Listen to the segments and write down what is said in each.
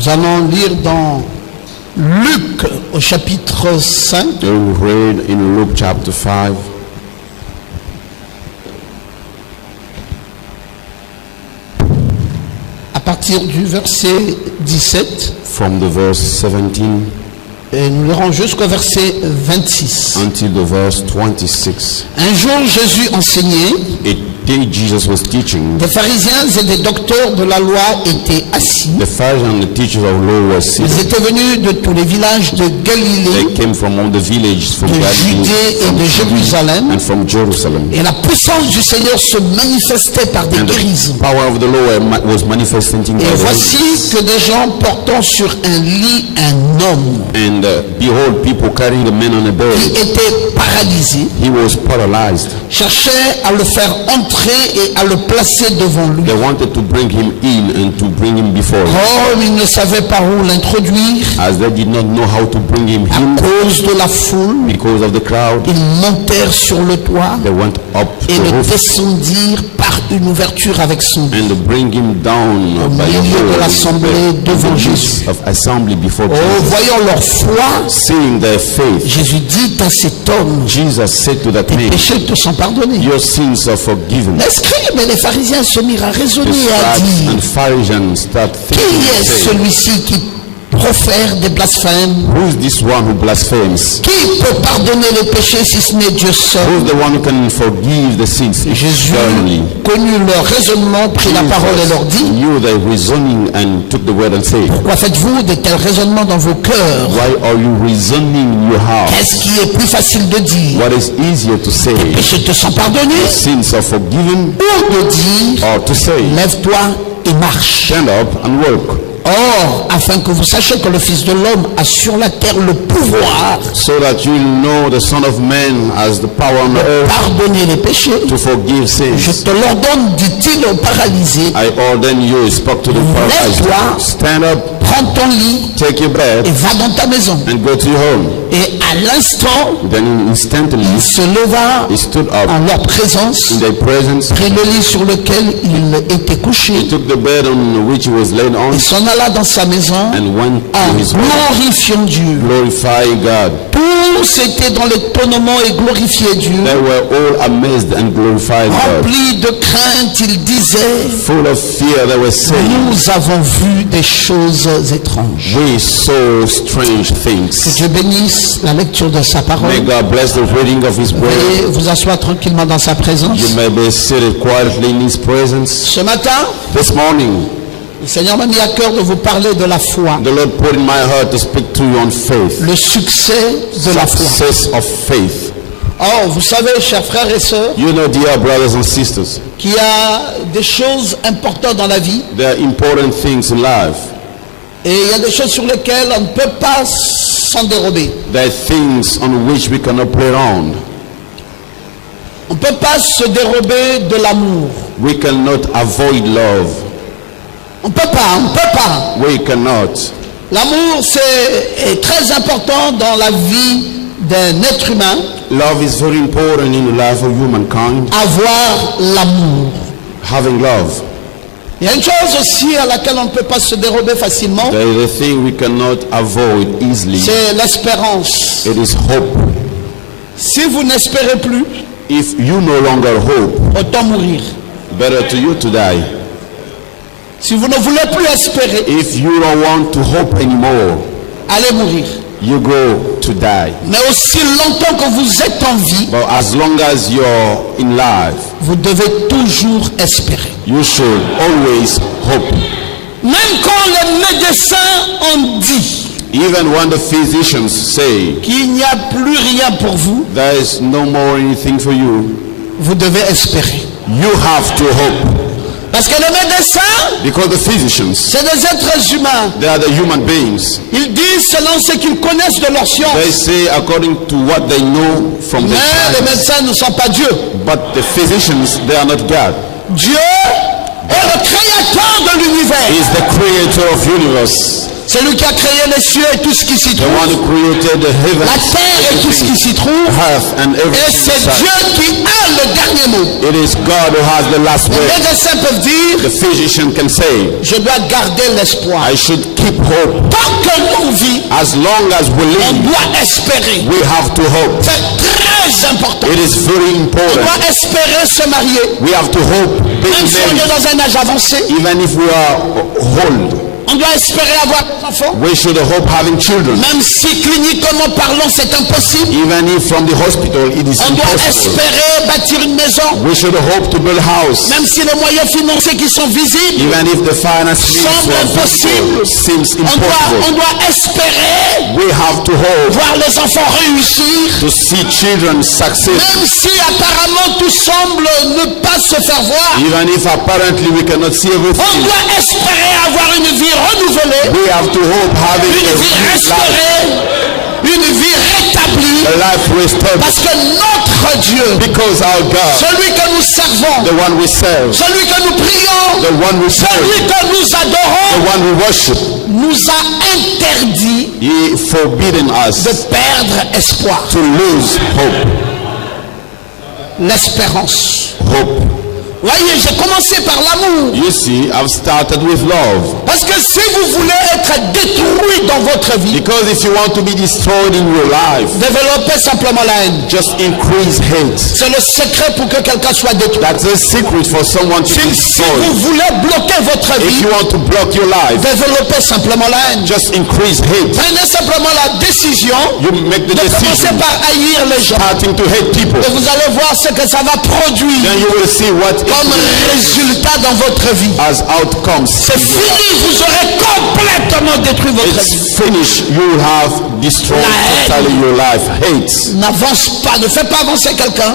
Nous allons lire dans Luc au chapitre 5. We read in Luke chapter 5. À partir du verset 17. From the verse 17. Et nous lirons jusqu'au verset 26. Until the verse 26. Un jour, Jésus enseignait. A day Jesus was teaching. Des pharisiens et des docteurs de la loi étaient assis. The Pharisees and the teachers of law were Ils seated. étaient venus de tous les villages de Galilée, They came from all the villages from de Galilee, Judée et from de Jérusalem. and from Jerusalem. Et la puissance du Seigneur se manifestait par des And guérisons. the power of the Lord was manifesting by Et the voici que des gens portant sur un lit un homme And behold, people carrying the man on a qui bed. était paralysé He was paralyzed. cherchaient à le faire entrer et à le placer devant lui. They wanted to bring him in and to bring him before him. Comme ils ne savaient pas où l'introduire As they did not know how to bring him à in cause de la foule, because of the crowd, ils montèrent sur le toit they went up et the le roof descendirent par une ouverture avec son lit. and to bring him down by milieu de l'assemblée devant Jésus. of assembly before Oh, Jesus. voyant leur foi, Seeing their faith, Jésus dit à cet homme, Jesus said to that tes man, péchés te sont pardonnés. your sins are forgiven. Les scribes et les pharisiens se mirent à The raisonner et à scribes dire, and Pharisees start qui est thinking, celui-ci qui profère des blasphèmes? who is this one who blasphemes? Qui peut pardonner les péchés si ce n'est Dieu seul? Who is the one who can forgive the sins? Jésus, Eternally. connu leur raisonnement, prit la parole et leur dit, knew their reasoning and took the word and said, pourquoi faites-vous de tels raisonnements dans vos cœurs? why are you reasoning in your heart? Qu'est-ce qui est plus facile de dire? What is easier to say? Les péchés te sont pardonnés, Sins are forgiven, ou de dire, or to say, lève-toi et marche. stand up and work? Or, afin que vous sachiez que le Fils de l'homme a sur la terre le pouvoir So that you will know the Son of Man has the power on the earth pardonner les péchés, to forgive je sins. te l'ordonne, dit-il au paralysé, I order you, he spoke to the Lève-toi. paralyzed, stand up, prends ton lit take your bed, et va dans ta maison. and go to your home. Et à l'instant, Then instantly il se leva he stood up en leur présence, in their presence. prit le lit sur lequel il était couché, He took the bed on which he was laid on et s'en alla dans sa maison and went en to his home, glorifiant Dieu. glorifying God. Tous étaient dans l'étonnement et glorifiaient Dieu. They were all amazed and glorified God. Remplis de crainte, ils disaient, Full of fear, they were saying, nous avons vu des choses étranges. we saw strange Que things. Dieu bénisse la lecture de sa parole. May God bless the reading of His word. Veuillez vous asseoir tranquillement dans sa présence. You may be seated quietly in His presence. Ce matin, This morning, le Seigneur m'a mis à cœur de vous parler de la foi, the Lord put in my heart to speak to you on faith. le succès de la foi. Success of faith. Oh, vous savez, chers frères et sœurs, You know, dear brothers and sisters, qu'il y a des choses importantes dans la vie there are important things in life. et il y a des choses sur lesquelles on ne peut pas s'en dérober. There are things on which we cannot play around. On ne peut pas se dérober de l'amour. We cannot avoid love. On ne peut pas. We cannot. L'amour, est très important dans la vie d'un être humain. Love is very important in the life of humankind. Avoir l'amour. Having love. Il y a une chose aussi à laquelle on ne peut pas se dérober facilement, There is a thing we cannot avoid easily. c'est l'espérance. It is hope. Si vous n'espérez plus, If you no longer hope, autant mourir. better to you to die. Si vous ne voulez plus espérer, If you don't want to hope anymore, allez mourir. you go to die. Mais aussi longtemps que vous êtes en vie, But as long as you're in life, vous devez toujours espérer. you should always hope. Même quand les médecins ont dit Even when the physicians say qu'il n'y a plus rien pour vous, there is no more anything for you, vous devez espérer. you have to hope. Parce que les médecins, Because the physicians, c'est des êtres humains. they are the human beings. Ils disent selon ce qu'ils connaissent de leur science. They say according to what they know from the Mais les science. médecins ne sont pas Dieu. But the physicians, they are not God. Dieu est le créateur de He l'univers. is the creator of universe. C'est lui qui a créé les cieux et tout ce qui s'y The trouve, one who created the la heavens, terre et tout ce qui s'y trouve. earth, and Et everything c'est inside. Dieu qui a le dernier mot. It is God who has the last Les word. médecins peuvent dire, The physician can say, je dois garder l'espoir. I should keep hope. Tant que l'on vit, As long as we on live, doit espérer. we have to hope. C'est très important. It is very On important. doit espérer se marier, We have to hope, being même si on est married, dans un âge avancé. even if we are old. On doit espérer avoir des enfants, We should hope having children, même si cliniquement parlant c'est impossible. even if from the hospital it is On doit impossible. espérer bâtir une maison, We should hope to build a house, même si les moyens financiers qui sont visibles. even if the finance needs Semble are visible, impossible. seems On impossible. doit espérer We have to hope voir les enfants réussir, to see children succeed, même si apparemment tout semble ne pas se faire voir. even if apparently we cannot see On everything. doit espérer avoir une vie renouvelée, We have to hope having une a vie good life, restaurée, une vie rétablie, a life restored, parce que notre Dieu, because our God, celui que nous servons, the one we serve, celui que nous prions, the one we serve, celui que nous the adorons, one we worship, nous a interdit He forbidden de us perdre espoir, to lose hope. l'espérance. Hope. Voyez, j'ai commencé par l'amour. You see, I've started with love. Parce que si vous voulez être détruit dans votre vie, Because if you want to be destroyed in your life, développez simplement la haine. just increase hate. C'est le secret pour que quelqu'un soit détruit. That's a secret for someone to be Si vous destroyed. voulez bloquer votre If vie, you want to block your life, développez simplement la haine. just increase hate. Prenez simplement la décision You make the de commencer decision par haïr les gens. starting to hate people. Et vous allez voir ce que ça va produire Then you will see what it comme will résultat dans votre vie. as outcomes. C'est fini, vous aurez complètement détruit votre vie. It's finished. You will have destroyed La haine. totally your life. Hate N'avance pas, ne faites pas avancer quelqu'un.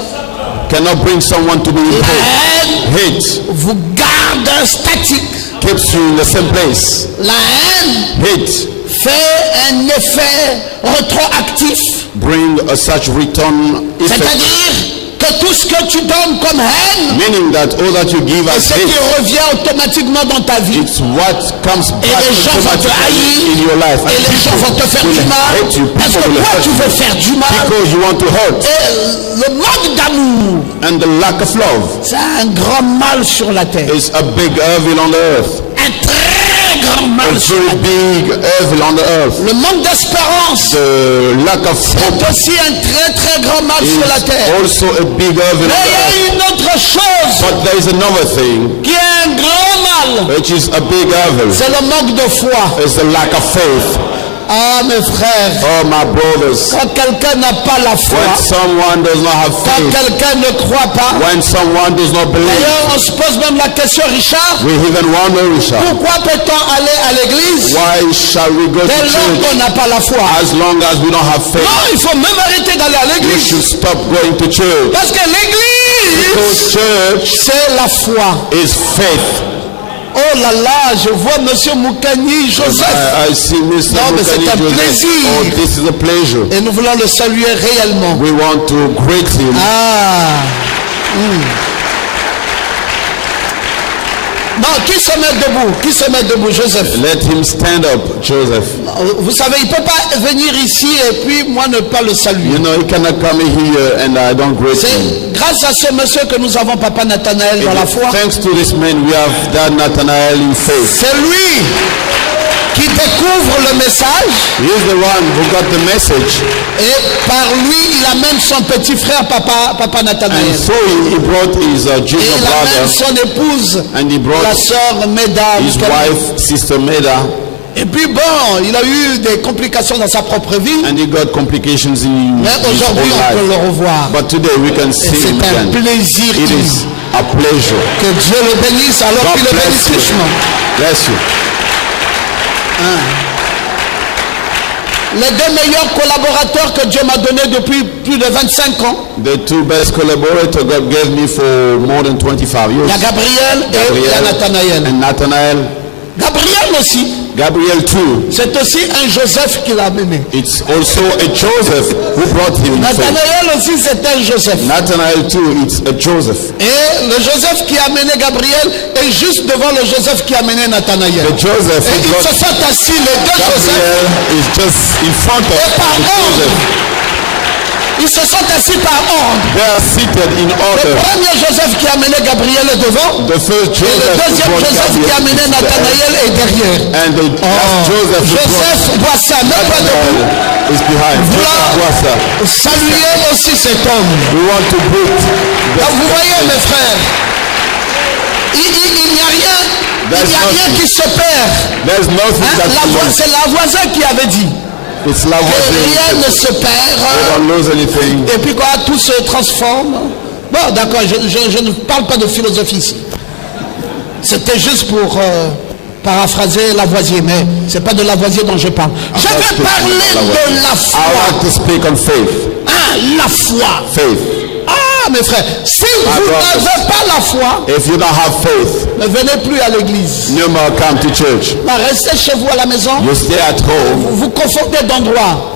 cannot bring someone to be in La hope. haine Hate vous garde statique. keeps you in the same place. La haine Hate fait un effet rétroactif. bring a such return effect, C'est-à-dire que tout ce que tu donnes comme haine, meaning that all that you give c'est as ce qui hate, revient automatiquement dans ta vie. it's what comes Et back les gens vont te automatically in your life. haïr, et les gens vont te faire will du mal, hate you. parce que People will toi hurt tu you veux faire du mal. because you want to hurt. Et le manque d'amour, And the lack of love c'est un grand mal sur la terre. is a big evil on the earth. Un très grand A mal sur la very terre. big evil on the earth. Le manque d'espérance, The lack of hope c'est aussi un très très grand mal sur la is terre. also a big evil on Mais the earth. il y a une autre chose But there is another thing qui est un grand mal, which is a big evil. c'est le manque de foi. It's the lack of faith. Ah mes frères, Oh my brothers, quand quelqu'un n'a pas la foi, when someone does not have quand faith, quelqu'un ne croit pas, when someone does not believe, d'ailleurs on se pose même la question, Richard, we even wonder, Richard, pourquoi peut-on aller à l'église why shall we go to dès lors church qu'on n'a pas la foi? as long as we don't have faith? Non, il faut même arrêter d'aller à We l'église. should stop going to church Parce que l'église, because church c'est la foi. is faith. Oh là là, je vois Monsieur Moukani, Joseph. I see Mr. Non, mais c'est Mukani un Joseph. plaisir. Oh, this is a pleasure. Et nous voulons le saluer réellement. We want to greet him. Ah. Non, qui se met debout? Qui se met debout, Joseph? Let him stand up, Joseph. Vous savez, il ne peut pas venir ici et puis moi ne pas le saluer. You know, he cannot come here and I don't greet him. C'est grâce à ce monsieur que nous avons Papa Nathanaël dans la foi. Thanks to this man, we have done Nathanael in faith. C'est lui qui découvre le message He is the one who got the message. et par lui, il amène son petit frère Papa Nathanaël. And so he brought his Et junior il amène brother son épouse, and he brought la sœur Meda. his wife, Sister Meda, Et puis bon, il a eu des complications dans sa propre vie, and he got complications in mais his aujourd'hui own on peut life. le revoir. But today we can Et see him c'est un again. plaisir. It is a pleasure. Que Dieu le bénisse alors God qu'il le bénisse bless you. richement. Bless you. Les deux meilleurs collaborateurs que Dieu m'a donnés depuis plus de 25 ans, The two best collaborators God gave me for more than 25 il y a years. Gabriel et il y a Nathanaël. and Nathanael. Gabriel aussi, Gabriel too. C'est aussi un Joseph qui l'a amené. It's also a Joseph who brought him faith. Nathanaël aussi c'est un Joseph. Nathanael too, it's a Joseph. Et le Joseph qui a amené Gabriel est juste devant le Joseph qui a amené Nathanaël. The Joseph Et who ils brought se sont assis, les deux Joseph. Gabriel is just in front of Et par the ordre. Joseph. Ils se sont assis par ordre. They are seated in Le order. premier Joseph qui a amené Gabriel est devant. The first Et le Joseph who deuxième brought Joseph qui a amené Gabriel Nathanaël est derrière. and the last Joseph who brought Joseph voit ça, même pas debout. Nathanael is behind. Joseph was that. Saluez aussi cet homme. We want to greet Donc vous voyez mes frères, il n'y a rien, qui se perd. There's nothing Hein? that belongs. C'est la voisin qui avait dit It's la que voisine. rien ne se They perd. don't lose anything. Et puis quoi, tout se transforme. Bon d'accord, je ne parle pas de philosophie ici. C'était juste pour paraphraser Lavoisier, mais c'est pas de Lavoisier dont je parle. Je vais parler de la I foi. like to speak on faith. Ah, la foi. Faith. Ah, mes frères, si vous n'avez pas la foi, If you don't have faith, ne venez plus à l'église. no more come to church. Non, restez chez vous à la maison. You stay at home. Vous confondez d'endroit.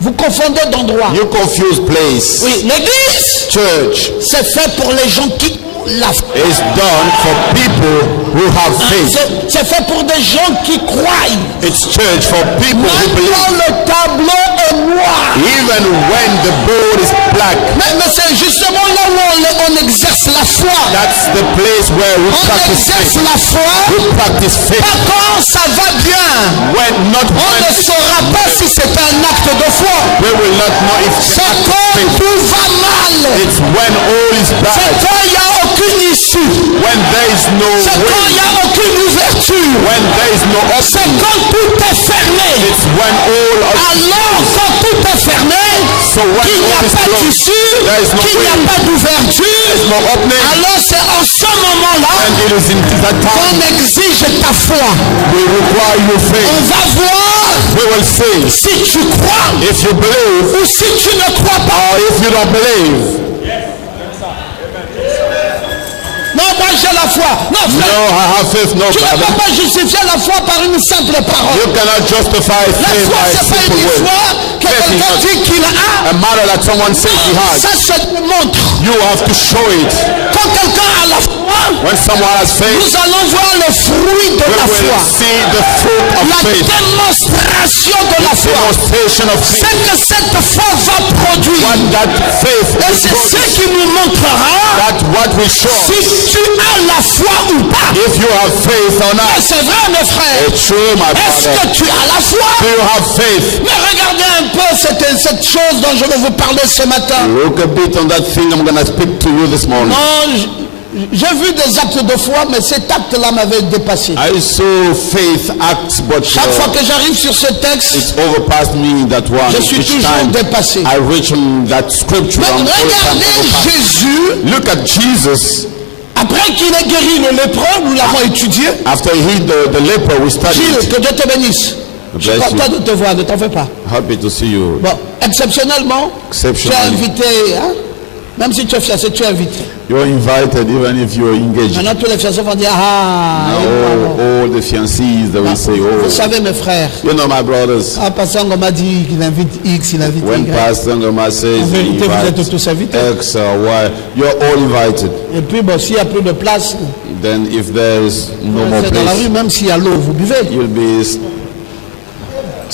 Vous confondez d'endroit. You confuse place. Oui, l'église, Church c'est fait pour les gens qui ont la foi. is done for people who have faith. C'est fait pour des gens qui croient. It's church for people who Même believe. quand le tableau est noir. Even when the board is black, Mais c'est justement là où on exerce la foi. that's the place where we On practice exerce faith. la foi. We practice faith. Pas quand ça va bien. When not On ne when saura pas si c'est un acte de foi. we will not know if C'est the act of quand faith. tout va mal. It's when all is C'est bad. quand il n'y a aucune issue. When there is no C'est quand il n'y way. a aucune ouverture. When there is no C'est opening. quand tout est fermé. It's when all of Alors, quand tout est fermé, So when qu'il n'y a all is pas closed, d'issue, there is no qu'il n'y a way. pas d'ouverture, no opening, alors c'est en ce moment-là and it is in that time qu'on exige ta foi. we require your On faith. va voir We will see si tu crois if you believe ou si tu ne crois pas. or if you don't believe. Non, moi j'ai la foi. Non, No, frère, I have faith, no tu ne brother. peux pas justifier la foi par une simple parole. You cannot justify La faith foi, by a c'est pas simple une word. foi que Faith is quelqu'un not dit qu'il a. a matter that someone says he has. Ça se démontre. You have to show it. Quand quelqu'un a la foi, When someone has faith, nous allons voir le fruit de we la will foi. see the fruit of La faith. démonstration de la foi. Demonstration of C'est faith. que cette foi va produire. What that faith Et will c'est ce produce. qui nous montrera That's what we show. si tu as la foi ou pas. If you have faith or Et not. c'est vrai, mes frères. It's true, my Est-ce brother. que tu as la foi? Do you have faith? Mais regardez un peu cette chose dont je vais vous parler ce matin. Look a bit on that thing I'm going to speak to you this morning. Non, j'ai vu des actes de foi, mais cet acte-là m'avait dépassé. I saw faith acts, but Chaque fois que j'arrive sur ce texte, it's overpassed me that one. je suis Each toujours time dépassé. I reach on that scripture. Mais I'm always regardez overpassed. Jésus, Look at Jesus. après qu'il ait guéri le lépreux, nous l'avons étudié. After he healed the leper, we studied. Gilles, que Dieu te bénisse. Je suis Bless content de te voir, ne t'en fais pas. Happy to see you. Bon, exceptionnellement, tu es Exceptionally. invité, hein? Même si tu es fiancé, tu es invité. You're invited even if you're engaged. Maintenant, tous les fiancés vont dire, ah, All the fiancés, they will say, vous oh, savez, mes frères, you know my brothers. ah, Pasteur Ngoma dit qu'il invite X, il invite When Y. Pastor Ngoma says En vérité, vous invite êtes tous invités. X or Y, you're all invited. Et puis, bon, s'il n'y a plus de place, Then if there's no more c'est dans la place, rue, même s'il y a l'eau, vous buvez. you'll be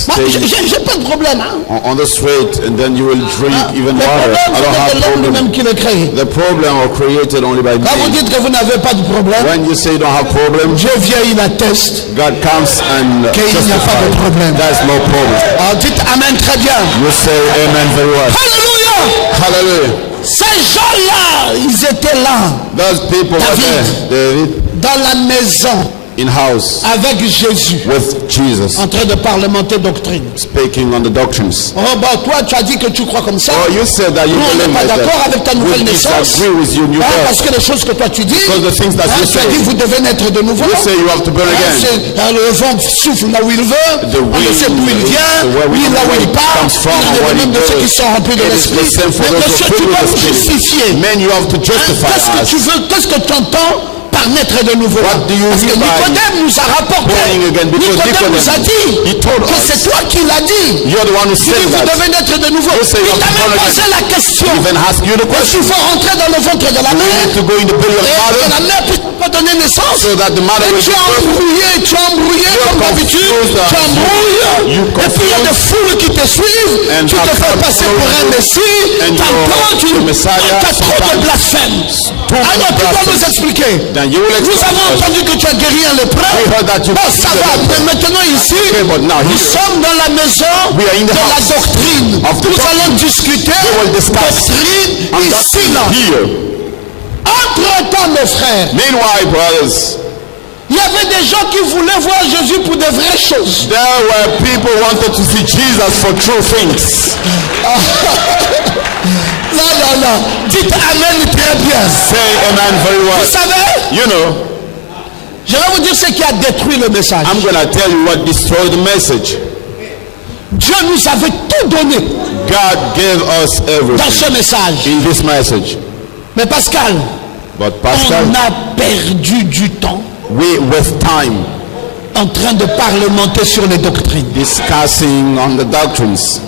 Moi, staying j'ai pas de problème, hein. on the street and then you will drink even Le water. problème, I don't c'est have l'homme problem. lui-même qui le crée. The problem are created only by Quand vous me. dites que vous n'avez pas de problème, When you say you don't have problem, Dieu vient, il atteste. God comes and Qu'il n'y a pas de justifies. problème. There's no problem. Alors dites Amen très bien. You say amen very well. Alléluia. Hallelujah. Ces gens-là, ils étaient là, Those people were there, David, dans la maison, in house avec Jésus, with Jesus, en train de parlementer doctrine. speaking on the doctrines. Oh, bah, toi, tu as dit que tu crois comme ça. Oh, you said that you Nous, on believe n'est pas like d'accord that. avec ta nouvelle We naissance. disagree with your new Hein, birth. parce que les choses que toi tu dis, Because the things that you tu as say, dit vous devez naître de nouveau. you say you have to burn again. Le vent souffle là où il veut, The on ne wind, sait d'où il vient, where ni là où il part. comes from, Il y where a it même de ceux qui goes. sont remplis de It is the l'esprit. same for Mais those who monsieur, are tu filled dois with me the Spirit. justifier. Men, you have to Hein, justify qu'est-ce que us. tu veux, qu'est-ce que tu entends par naître de nouveau? What do you Parce que mean by Nicodème nous a rapporté. born again? Because Nicodème nous a dit he told que us, c'est toi qui l'as dit. you're the one who Il dit said vous that. devez naître de nouveau. You say you Il t'a have to même born posé again. la question. Even ask you the Est-ce question. qu'il faut rentrer dans le ventre de la You mère need to go in the belly of et the que la mother mère puisse pas donner naissance? so that the mother Et will tu as embrouillé comme d'habitude. Tu embrouilles. Et puis il y a des foules qui te suivent. And Tu te fais passer pour un messie. And Tantôt tu the Messiah, as trop de sometimes blasphème. Alors tu dois nous expliquer. Then you will Nous explain avons to us. entendu que tu as guéri un lépreux. We heard that you Bon, ça va. Mais maintenant ici, Okay, but now nous here, sommes dans la maison We are in the de la house doctrine. of the Nous doctrine. allons discuter We will discuss. doctrine and ici, là. that's here. Entre-temps, mes frères, Meanwhile, brothers, il y avait des gens qui voulaient voir Jésus pour de vraies choses. there were people who wanted to see Jesus for true things. Non. Dites Amen très bien. Say amen very Vous well. savez, You know, je vais vous dire ce qui a détruit le message. I'm going to tell you what destroyed the message. Dieu nous avait tout donné God gave us dans everything ce message. in this message. Mais Pascal, But Pastor, on a perdu du temps we with time en train de parlementer sur les doctrines. discussing on the doctrines.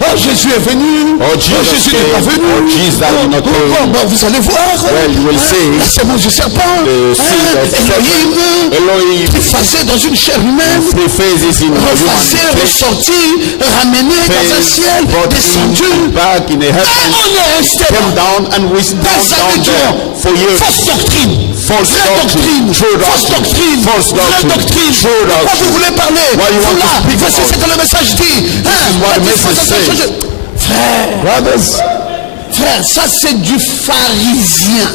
Oh, Jésus est venu. Oh, Jesus Jésus n'est pas came. venu. Oh, Jesus did not come. Bon, vous allez voir. Well, you will see La sémence du serpent. the seed of Elohim. Elohim, Effacé dans une chair humaine. 3 phases in Refacé, human flesh, ressorti, ramené dans un ciel, brought descendu. in, back in the Et heaven, on est resté came là. down and we stand Des down années there for years. Fausse doctrine. False Vraie doctrine. true Fausse doctrine. false Vraie doctrine, doctrine. true Pourquoi doctrine. vous voulez parler? Why you want to Voilà. speak Voici about ce que le message dit. what La the message dispensation says. de- Frère, Brothers, ça c'est du pharisien.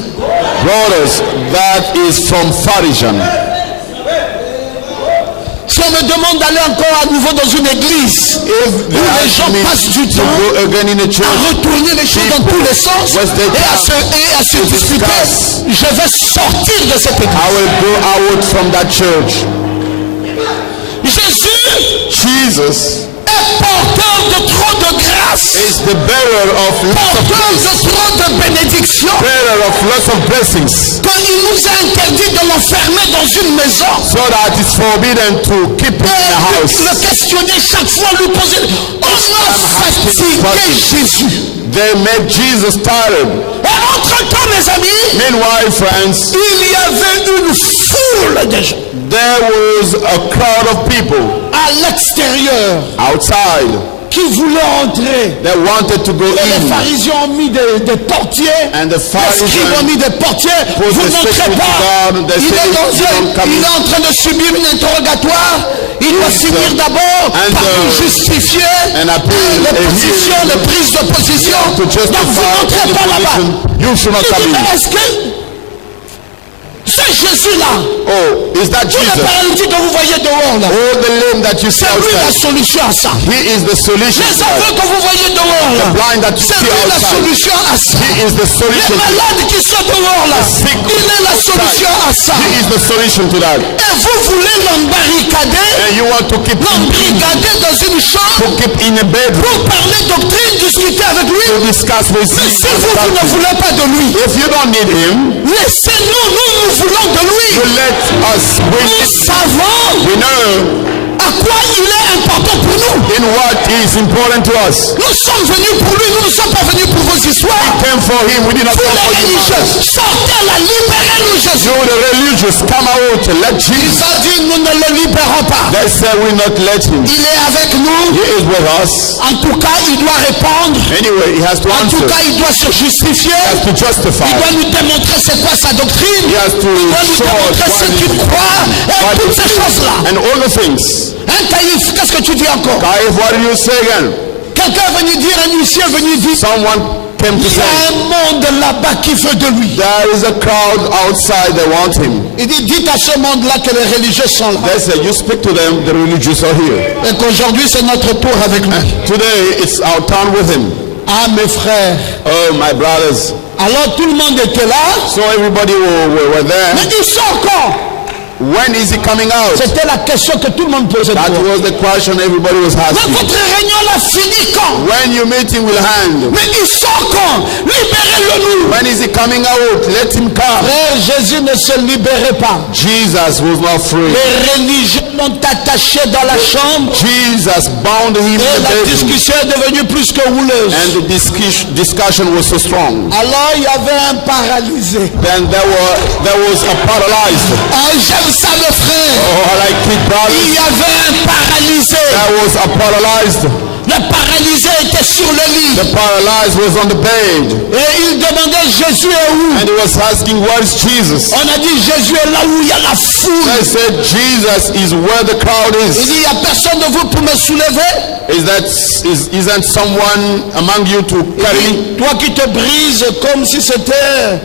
brothers, that is from Pharisee. Si on me demande d'aller encore à nouveau dans une église où les gens passent du to temps go again in the church, à retourner les choses dans tous les sens Where's the et à se disputer, je vais sortir de cette I église. will go out from that church. Jésus Jesus est porteur de trop de grâce, is the bearer of lots of porteur grace, de trop de bénédictions. bearer of lots of blessings, Quand il nous a interdit de l'enfermer dans une maison so that it's forbidden to keep him in a et house. le questionner chaque fois, lui poser, on a fatigué Jésus. They made Jesus tired. Et entre-temps, mes amis, Meanwhile, friends, il y avait une foule de gens there was a crowd of people à l'extérieur outside qui voulaient entrer. that wanted to go Et les in. pharisiens ont mis des portiers. And the Les scribes ont Pharisees mis des portiers. put Vous the ne montrez security pas. guard, they Il say est, you don't come il in. est en train de subir un interrogatoire. Il doit Yes, finir sir. d'abord And, par nous justifier and appeal les a positions, hearing les prises de position. to Donc vous justify ne montrez the pas là-bas. position. You should not Il come dit, in. mais est-ce que c'est Jésus-là, Oh, is that tous les Jesus? paralytiques que vous voyez dehors là, Oh, the lame that you see c'est lui la outside. solution à ça. He is the solution. Les to that. aveugles que vous voyez dehors là, Blind that you c'est see lui la outside. solution à ça. He is the Les solution. malades qui sont dehors là, sick il est la solution à ça. He is the solution to that. Et vous voulez l'embarricader, And you want to keep l'embrigader dans une chambre in a bedroom pour parler doctrine, discuter avec lui. to discuss with Mais you. si vous ne voulez pas de lui, If you don't need him, laissez-nous, nous voulons de lui. you let us. Nous savons We know à quoi il est important pour nous. in what is important to us. Nous sommes venus pour lui, nous ne sommes pas venus pour vos histoires. Came for him. We did not Vous come les for you. religieux, sortez-la, libérez-nous Jésus. You the religious come out. Let Il Jesus. a dit, nous ne le libérons pas. They say we not let him. Il est avec nous. He is with us. En tout cas, il doit répondre. Anyway, he has to En tout answer. cas, il doit se justifier. He has to justify. Il doit nous démontrer c'est quoi sa doctrine. He has to Il doit nous show us démontrer ce what qu'il he- croit. Et toutes ces choses-là. and all the things. Hein, Taïf, qu'est-ce que tu dis encore? Guys, what do you say again? Quelqu'un est venu dire, un huissier est venu dire, Someone came to il y a say, un monde là-bas qui veut de lui. there is a crowd outside that want him. Il dit, dites à ce monde-là que les religieux sont là. They say, you speak to them, the religious are here. Et qu'aujourd'hui, c'est notre tour avec lui. Today, it's our turn with him. Ah, mes frères. Oh, my brothers. Alors, tout le monde était là. So everybody were there. Mais ils sont encore. When is he coming out? C'était la question que tout le monde posait. That was the question everybody was Mais asking. votre réunion l'a fini quand? When your meeting will end? Mais il sort quand? Libérez-le nous. When is he coming out? Let him come. Frère, Jésus ne se libérait pas. Jesus was not free. Les religieux l'ont attaché dans la chambre. Jesus bound him Et in the la bedroom. discussion est devenue plus que houleuse. And the discussion was so strong. Alors il y avait un paralysé. Then there was a paralyzed. Oh, j'aime ça, le frère. Oh, I like it, brothers. Il y avait un paralysé. There was a paralyzed. Le paralysé était sur le lit. The paralyzed was on the bed. Et il demandait Jésus est où? And he was asking, where is Jesus? On a dit Jésus est là où il y a la foule. They said, Jesus is where the crowd Il is. dit il n'y a personne de vous pour me soulever. Isn't someone among you to carry me? Toi qui te brises comme si c'était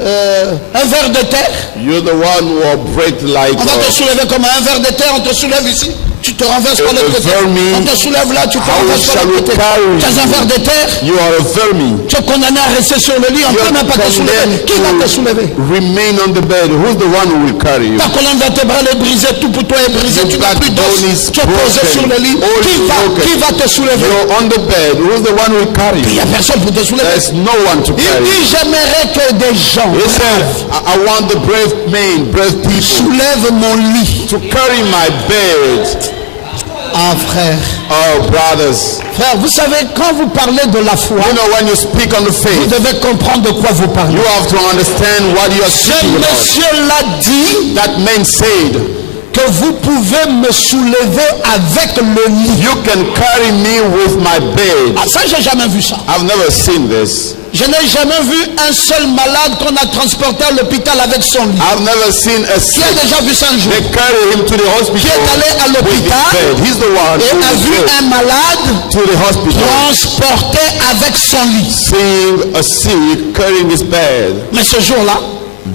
un ver de terre. You're the one who will break like On va te soulever comme un ver de terre. On te soulève ici. Tu te renverses par l'autre côté. On te soulève là, tu te renverses par l'autre côté. Tu as un ver de terre. You are a vermin. Tu es condamné à rester sur le lit. On ne peut même pas te soulever. Qui va te soulever? Remain on the bed. Who's the one who will carry you? Ta colonne vertébrale est brisée. Tout pour toi est brisé. Tu n'as plus d'os. Tu es posé sur le lit. Qui va te soulever? You're on the bed. Who's the one who will carry Il n'y you? a personne pour te soulever. There's no one to Il carry dit you. j'aimerais que des gens He said, I want the brave men, brave people soulèvent mon lit. to carry my bed. Ah frère. Oh, brothers. Frère, vous savez, quand vous parlez de la foi, You know, when you speak on the vous faith, devez comprendre de quoi vous parlez. you have to understand what you are Ce speaking about. monsieur l'a dit That man said, que vous pouvez me soulever avec le lit. you can carry me with my bed. Ah, ça, j'ai jamais vu ça. I've never seen this. Je n'ai jamais vu un seul malade qu'on a transporté à l'hôpital avec son lit. I've never seen a Qui a sick. déjà vu ça un jour? They carry him to the Qui hospital est allé à with his l'hôpital bed. He's the one et a vu who un malade to the hospital, transporté avec son lit. seeing a sick carrying his bed. Mais ce jour-là,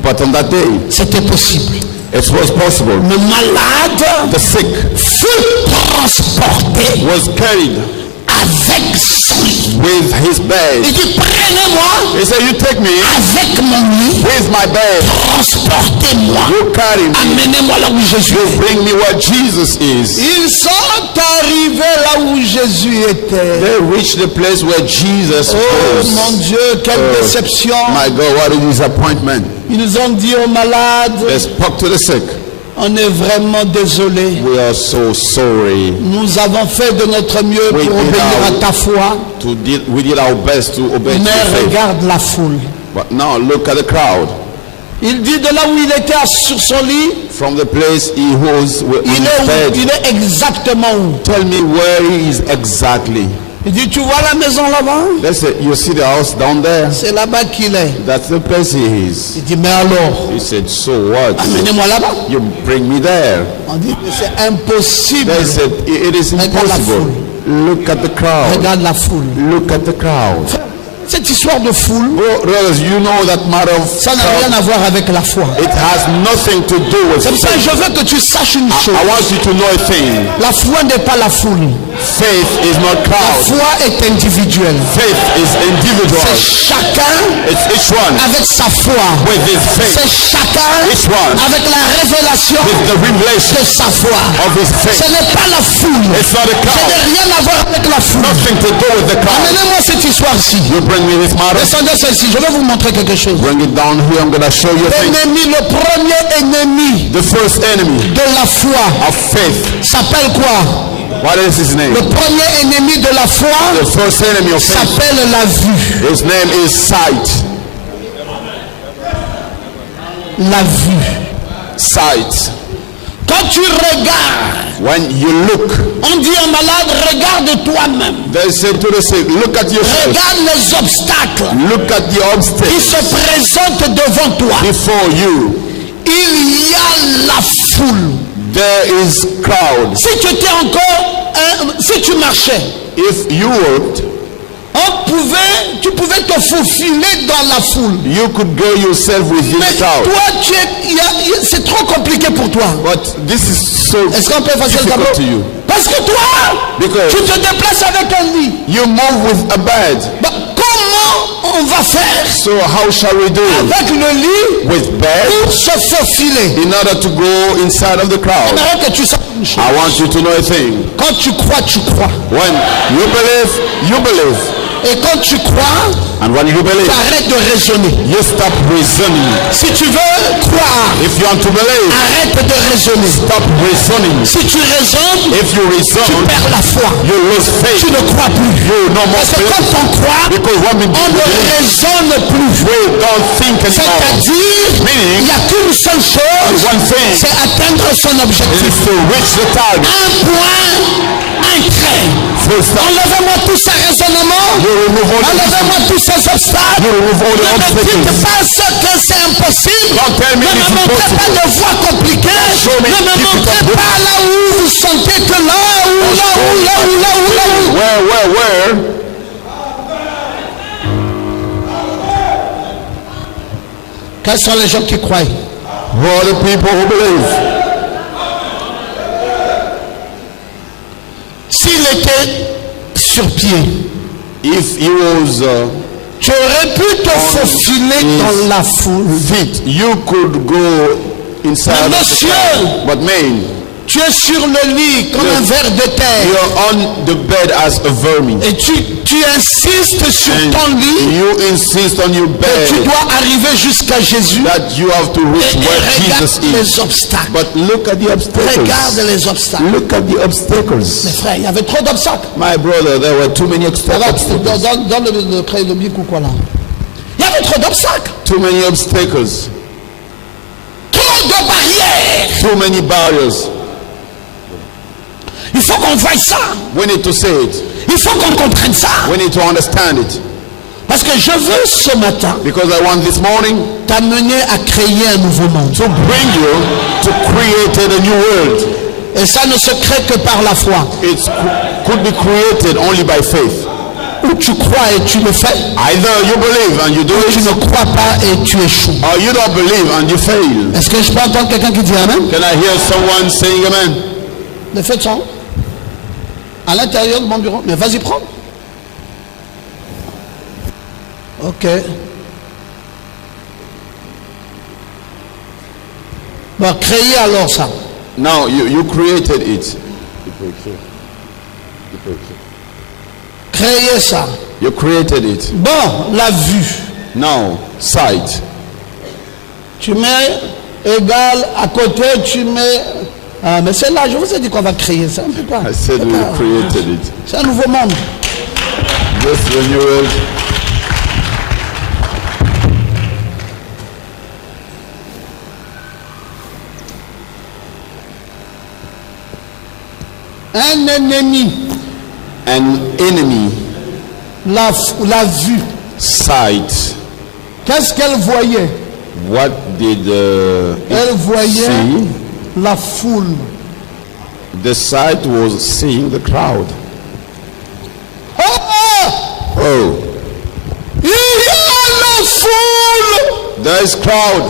But on that day, c'était possible. it was possible. Le malade The sick fut transporté was carried avec son lit. with his bed. Il dit prenez-moi He said, you take me avec mon lit, with my bed. transportez-moi, You carry me. amenez-moi là où Jésus est. Bring me where Jesus is. Ils sont arrivés là où Jésus était. They reached the place where Jesus Oh mon was. Dieu, quelle déception. My God, what a disappointment. Ils nous ont dit aux malades, They spoke to the sick. on est vraiment désolé. We are so sorry. Nous avons fait de notre mieux Oui, pour oui, obéir là, à ta foi. We did our best to obey to Mais your faith. regarde la foule. But now look at the crowd. Il dit de là où il était sur son lit, From the place he was on il his est où? bed. Il est exactement où? Tell me where he is exactly. Il dit, tu vois la maison là-bas? They said, you see the house down there? C'est là-bas qu'il est. That's the place he is. Il dit, mais alors, He said, so what? amenez-moi là-bas. You bring me there. On dit, c'est impossible. They said, it is Regarde la impossible. Look at the crowd. Regarde la foule. Look at the crowd. Cette histoire de foule, Brothers, you know that matter of ça n'a rien à voir avec la foi. it has nothing to do with C'est pour ça que faith. je veux que tu saches une chose. I want you to know a thing. La foi n'est pas la foule. Faith is not La crowd. foi est individuelle. Faith is individual. C'est chacun It's each one avec sa foi. with his C'est faith, chacun Each one. avec la révélation with the revelation de sa foi. of his Ce faith. n'est pas la foule. It's not a Ce crowd. n'est rien à voir avec la foule. Nothing to do with the crowd. Amenez-moi cette histoire-ci. You bring me this matter. Descendez celle-ci. Je vais vous montrer quelque chose. Bring it down here. I'm going to show you a thing. L'ennemi, le premier ennemi The first enemy de la foi of faith. s'appelle quoi? What is his name? Le premier ennemi de la foi The first enemy of faith. s'appelle la vue. His name is sight. La vue. Sight. Quand tu regardes, When you look, on dit un malade, regarde toi-même. they say to the sick, look at yourself. Regarde les obstacles Look at the qui obstacles se présentent devant toi. before you. Il y a la foule. There is crowd. Si tu étais encore, si tu marchais, If you worked, on tu pouvais te faufiler dans la foule. You could go yourself within Mais the crowd. toi, c'est trop compliqué pour toi. But this is so Est-ce qu'on peut effacer le tableau? difficult to you. Parce que toi, Because tu te déplaces avec un lit. you move with a bed. Bah, comment on va faire So how shall we do avec le lit with bed pour se faufiler? in order to go inside of the crowd? J'aimerais que tu saches une chose. I want you to know a thing. Quand tu crois, tu crois. When you believe, you believe. Et quand tu crois, And when you believe, arrête de raisonner. you stop reasoning. Si tu veux croire, If you want to believe, arrête de raisonner. stop reasoning. Si tu raisonnes, If you tu reason, perds la foi. you lose faith. Tu ne crois plus. You no more Parce que faith. quand on croit, Because when we on ne believe, raisonne plus. we don't think anymore. C'est-à-dire, il n'y a qu'une seule chose, One thing c'est atteindre son objectif. is to reach the target. Un point, un trait. Full stop. Enlevez-moi tous ces raisonnements. You remove all the Enlevez-moi tous ces obstacles. You remove all the Ne me dites obstacles. pas ce que c'est impossible. Don't tell me Ne it's me montrez pas impossible. de voies compliquées. Show me Ne me difficult montrez routes. pas là où vous sentez que là où. Where? Quels sont les gens qui croient? Who are the people who believe? S'il était sur pied, If he was tu aurais pu te faufiler dans la foule. fit, you could go inside Mais of the monsieur, crowd. But man, tu es sur le lit comme un ver de terre. you're on the bed as a vermin. Et tu insistes sur And ton lit. you insist on your Et tu bed dois arriver jusqu'à Jésus. that you have to reach Et where regarde Jesus is. les obstacles. But look at the Regarde obstacles. les obstacles. Look at the Mes obstacles. frères, il y avait trop d'obstacles. My brother, there were too many Ça va, obstacles. dans le crayon de bic ou quoi là. Il y avait trop d'obstacles. Too many obstacles. Trop de barrières. Too many barriers. Il faut qu'on voie ça. We need to say it. Il faut qu'on comprenne ça. We need to understand it. Parce que je veux ce matin Because I want this morning t'amener à créer un nouveau monde. to bring you to create a new world. Et ça ne se crée que par la foi. It could be created only by faith. Ou tu crois et tu le fais, Either you believe and you do ou tu it, ne crois pas et tu échoues. or you don't believe and you fail. Est-ce que je peux entendre quelqu'un qui dit Amen? Can I hear someone saying amen? Le fait ça à l'intérieur de mon bureau. Mais vas-y, prends. Ok. Bon, créez alors ça. Now you created it. Créez ça. You created it. Bon, la vue. Now sight. Tu mets égal à côté, tu mets. Ah, mais c'est là, je vous ai dit qu'on va créer ça. On peut pas. I said C'est we pas- created it. C'est un nouveau monde. Just the new world. Un ennemi, An enemy. la vue. Sight. Qu'est-ce qu'elle voyait? What did Elle voyait see? la foule. The sight was seeing the crowd. Oh, oh, Oh, il y a la foule. there is crowd.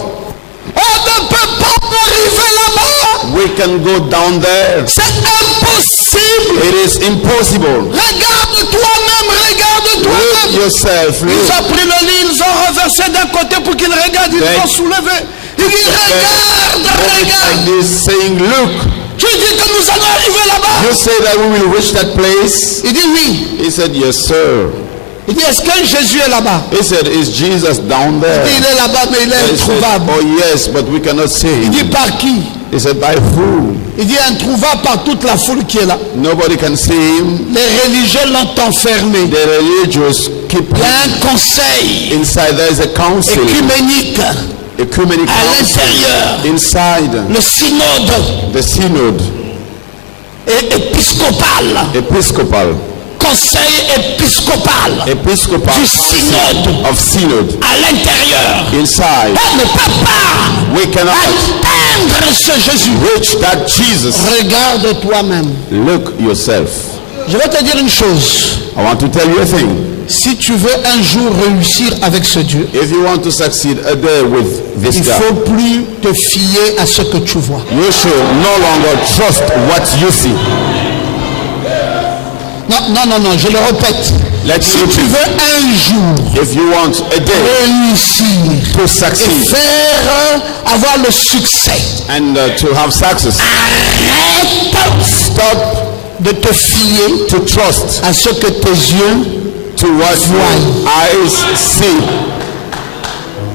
On ne peut pas arriver là-bas. We can go down there. C'est impossible. It is impossible. Regarde toi-même, regarde Look toi-même. yourself. Ils Look. ont pris le lit, ils ont renversé d'un côté pour qu'ils regardent, ils Thank- l'ont soulevé. Il dit regarde, Like regarde. this, saying, look. Tu dis que nous allons arriver là-bas. You say that we will reach that place. Il dit oui. He said, yes, sir. Il dit est-ce que Jésus est là-bas? He said, is Jesus down there? Il est là-bas, mais il est He said, introuvable. oh yes, but we cannot see Il dit him. par qui? He said, by who? Il dit introuvable par toute la foule qui est là. Nobody can see him. Les religieux l'ont enfermé. The religious keep Il y him a un conseil inside. There is a council, écuménique, ecumenic à council l'intérieur. inside Le synode the synod, est épiscopal. episcopal, Conseil épiscopal episcopal du synode of synod à l'intérieur. inside. Elle ne peut pas We cannot atteindre ce Jésus. reach that Jesus. Regarde toi-même. Look yourself. Je vais te dire une chose. I want to tell you a thing. Si tu veux un jour réussir avec ce Dieu, if you want to succeed a day with this il ne God, faut plus te fier à ce que tu vois. you should no longer trust what you see. Non, je le répète. Si tu veux un jour If you want a day réussir to et succeed faire avoir le succès, and to have success, arrête stop de te fier to trust à ce que tes yeux to what your eyes see.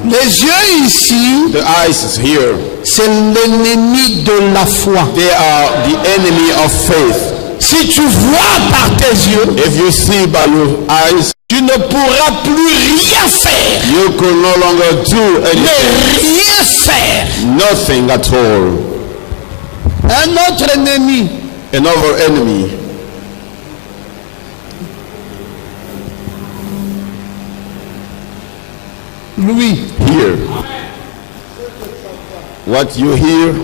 Les yeux ici, The eyes here, c'est l'ennemi de la foi. they are the enemy of faith. Si tu vois par tes yeux, If you see by your eyes, tu ne pourras plus rien faire. you could no longer do anything, Mais rien faire. nothing at all. Un autre ennemi, Another enemy, lui. here. What you hear,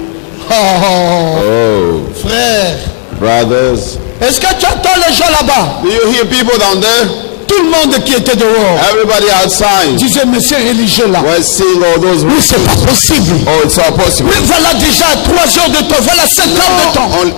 Oh, frère. brothers. Est-ce que tu entends les gens là-bas? Do you hear people down there? Tout le monde qui était dehors Everybody outside disait, mais ces religieux-là, was seeing all those. oui, c'est pas possible. Oh, it's all possible. Mais voilà déjà 3 heures de temps, voilà 5 heures de temps, On, 8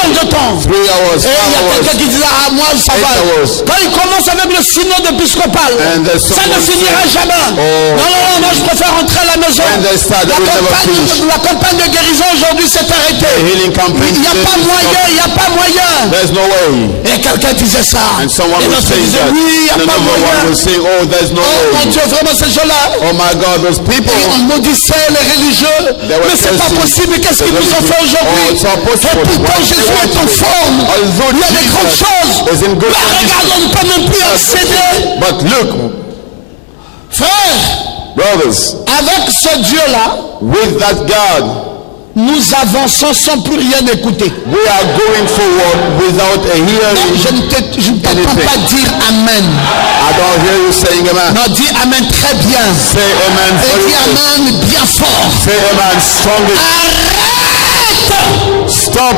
heures de temps. 3 hours, 4 Et il y a hours. quelqu'un qui dit, ah, moi, ça 8 va. hours. Quand il commence avec le synode épiscopal, And there's ça ne someone finira saying, jamais. oh. Non, moi, je préfère rentrer à la maison. And they start, they will never finish. La campagne de guérison aujourd'hui s'est arrêtée. Healing campaign. Il n'y a pas moyen, il n'y a pas moyen. There's no way. Et quelqu'un disait ça. And someone Et will l'autre say disait, that. oui, il n'y a And pas another one moyen. will say, oh, there's no Oh mon way. Dieu, vraiment ces gens-là. Oh my God, those people. Et on maudissait les religieux. They were Mais c'est pas cursing possible. Qu'est-ce the qu'ils nous ont fait religious. aujourd'hui? Oh, it's all possible. Et pourtant What Jésus they est en want to- forme. Although Il y a des grandes Jesus choses. is in good Mais condition. regarde, on ne peut même plus accéder. But look, Frère, brothers, avec ce Dieu-là, with that God, nous avançons sans plus rien écouter. we are going forward without a Non, hearing. je ne t'entends pas dire Amen. I don't hear you saying amen. Non, dis Amen très bien. Say amen Et for dis you. Amen bien fort. Say amen strongly. Arrête Stop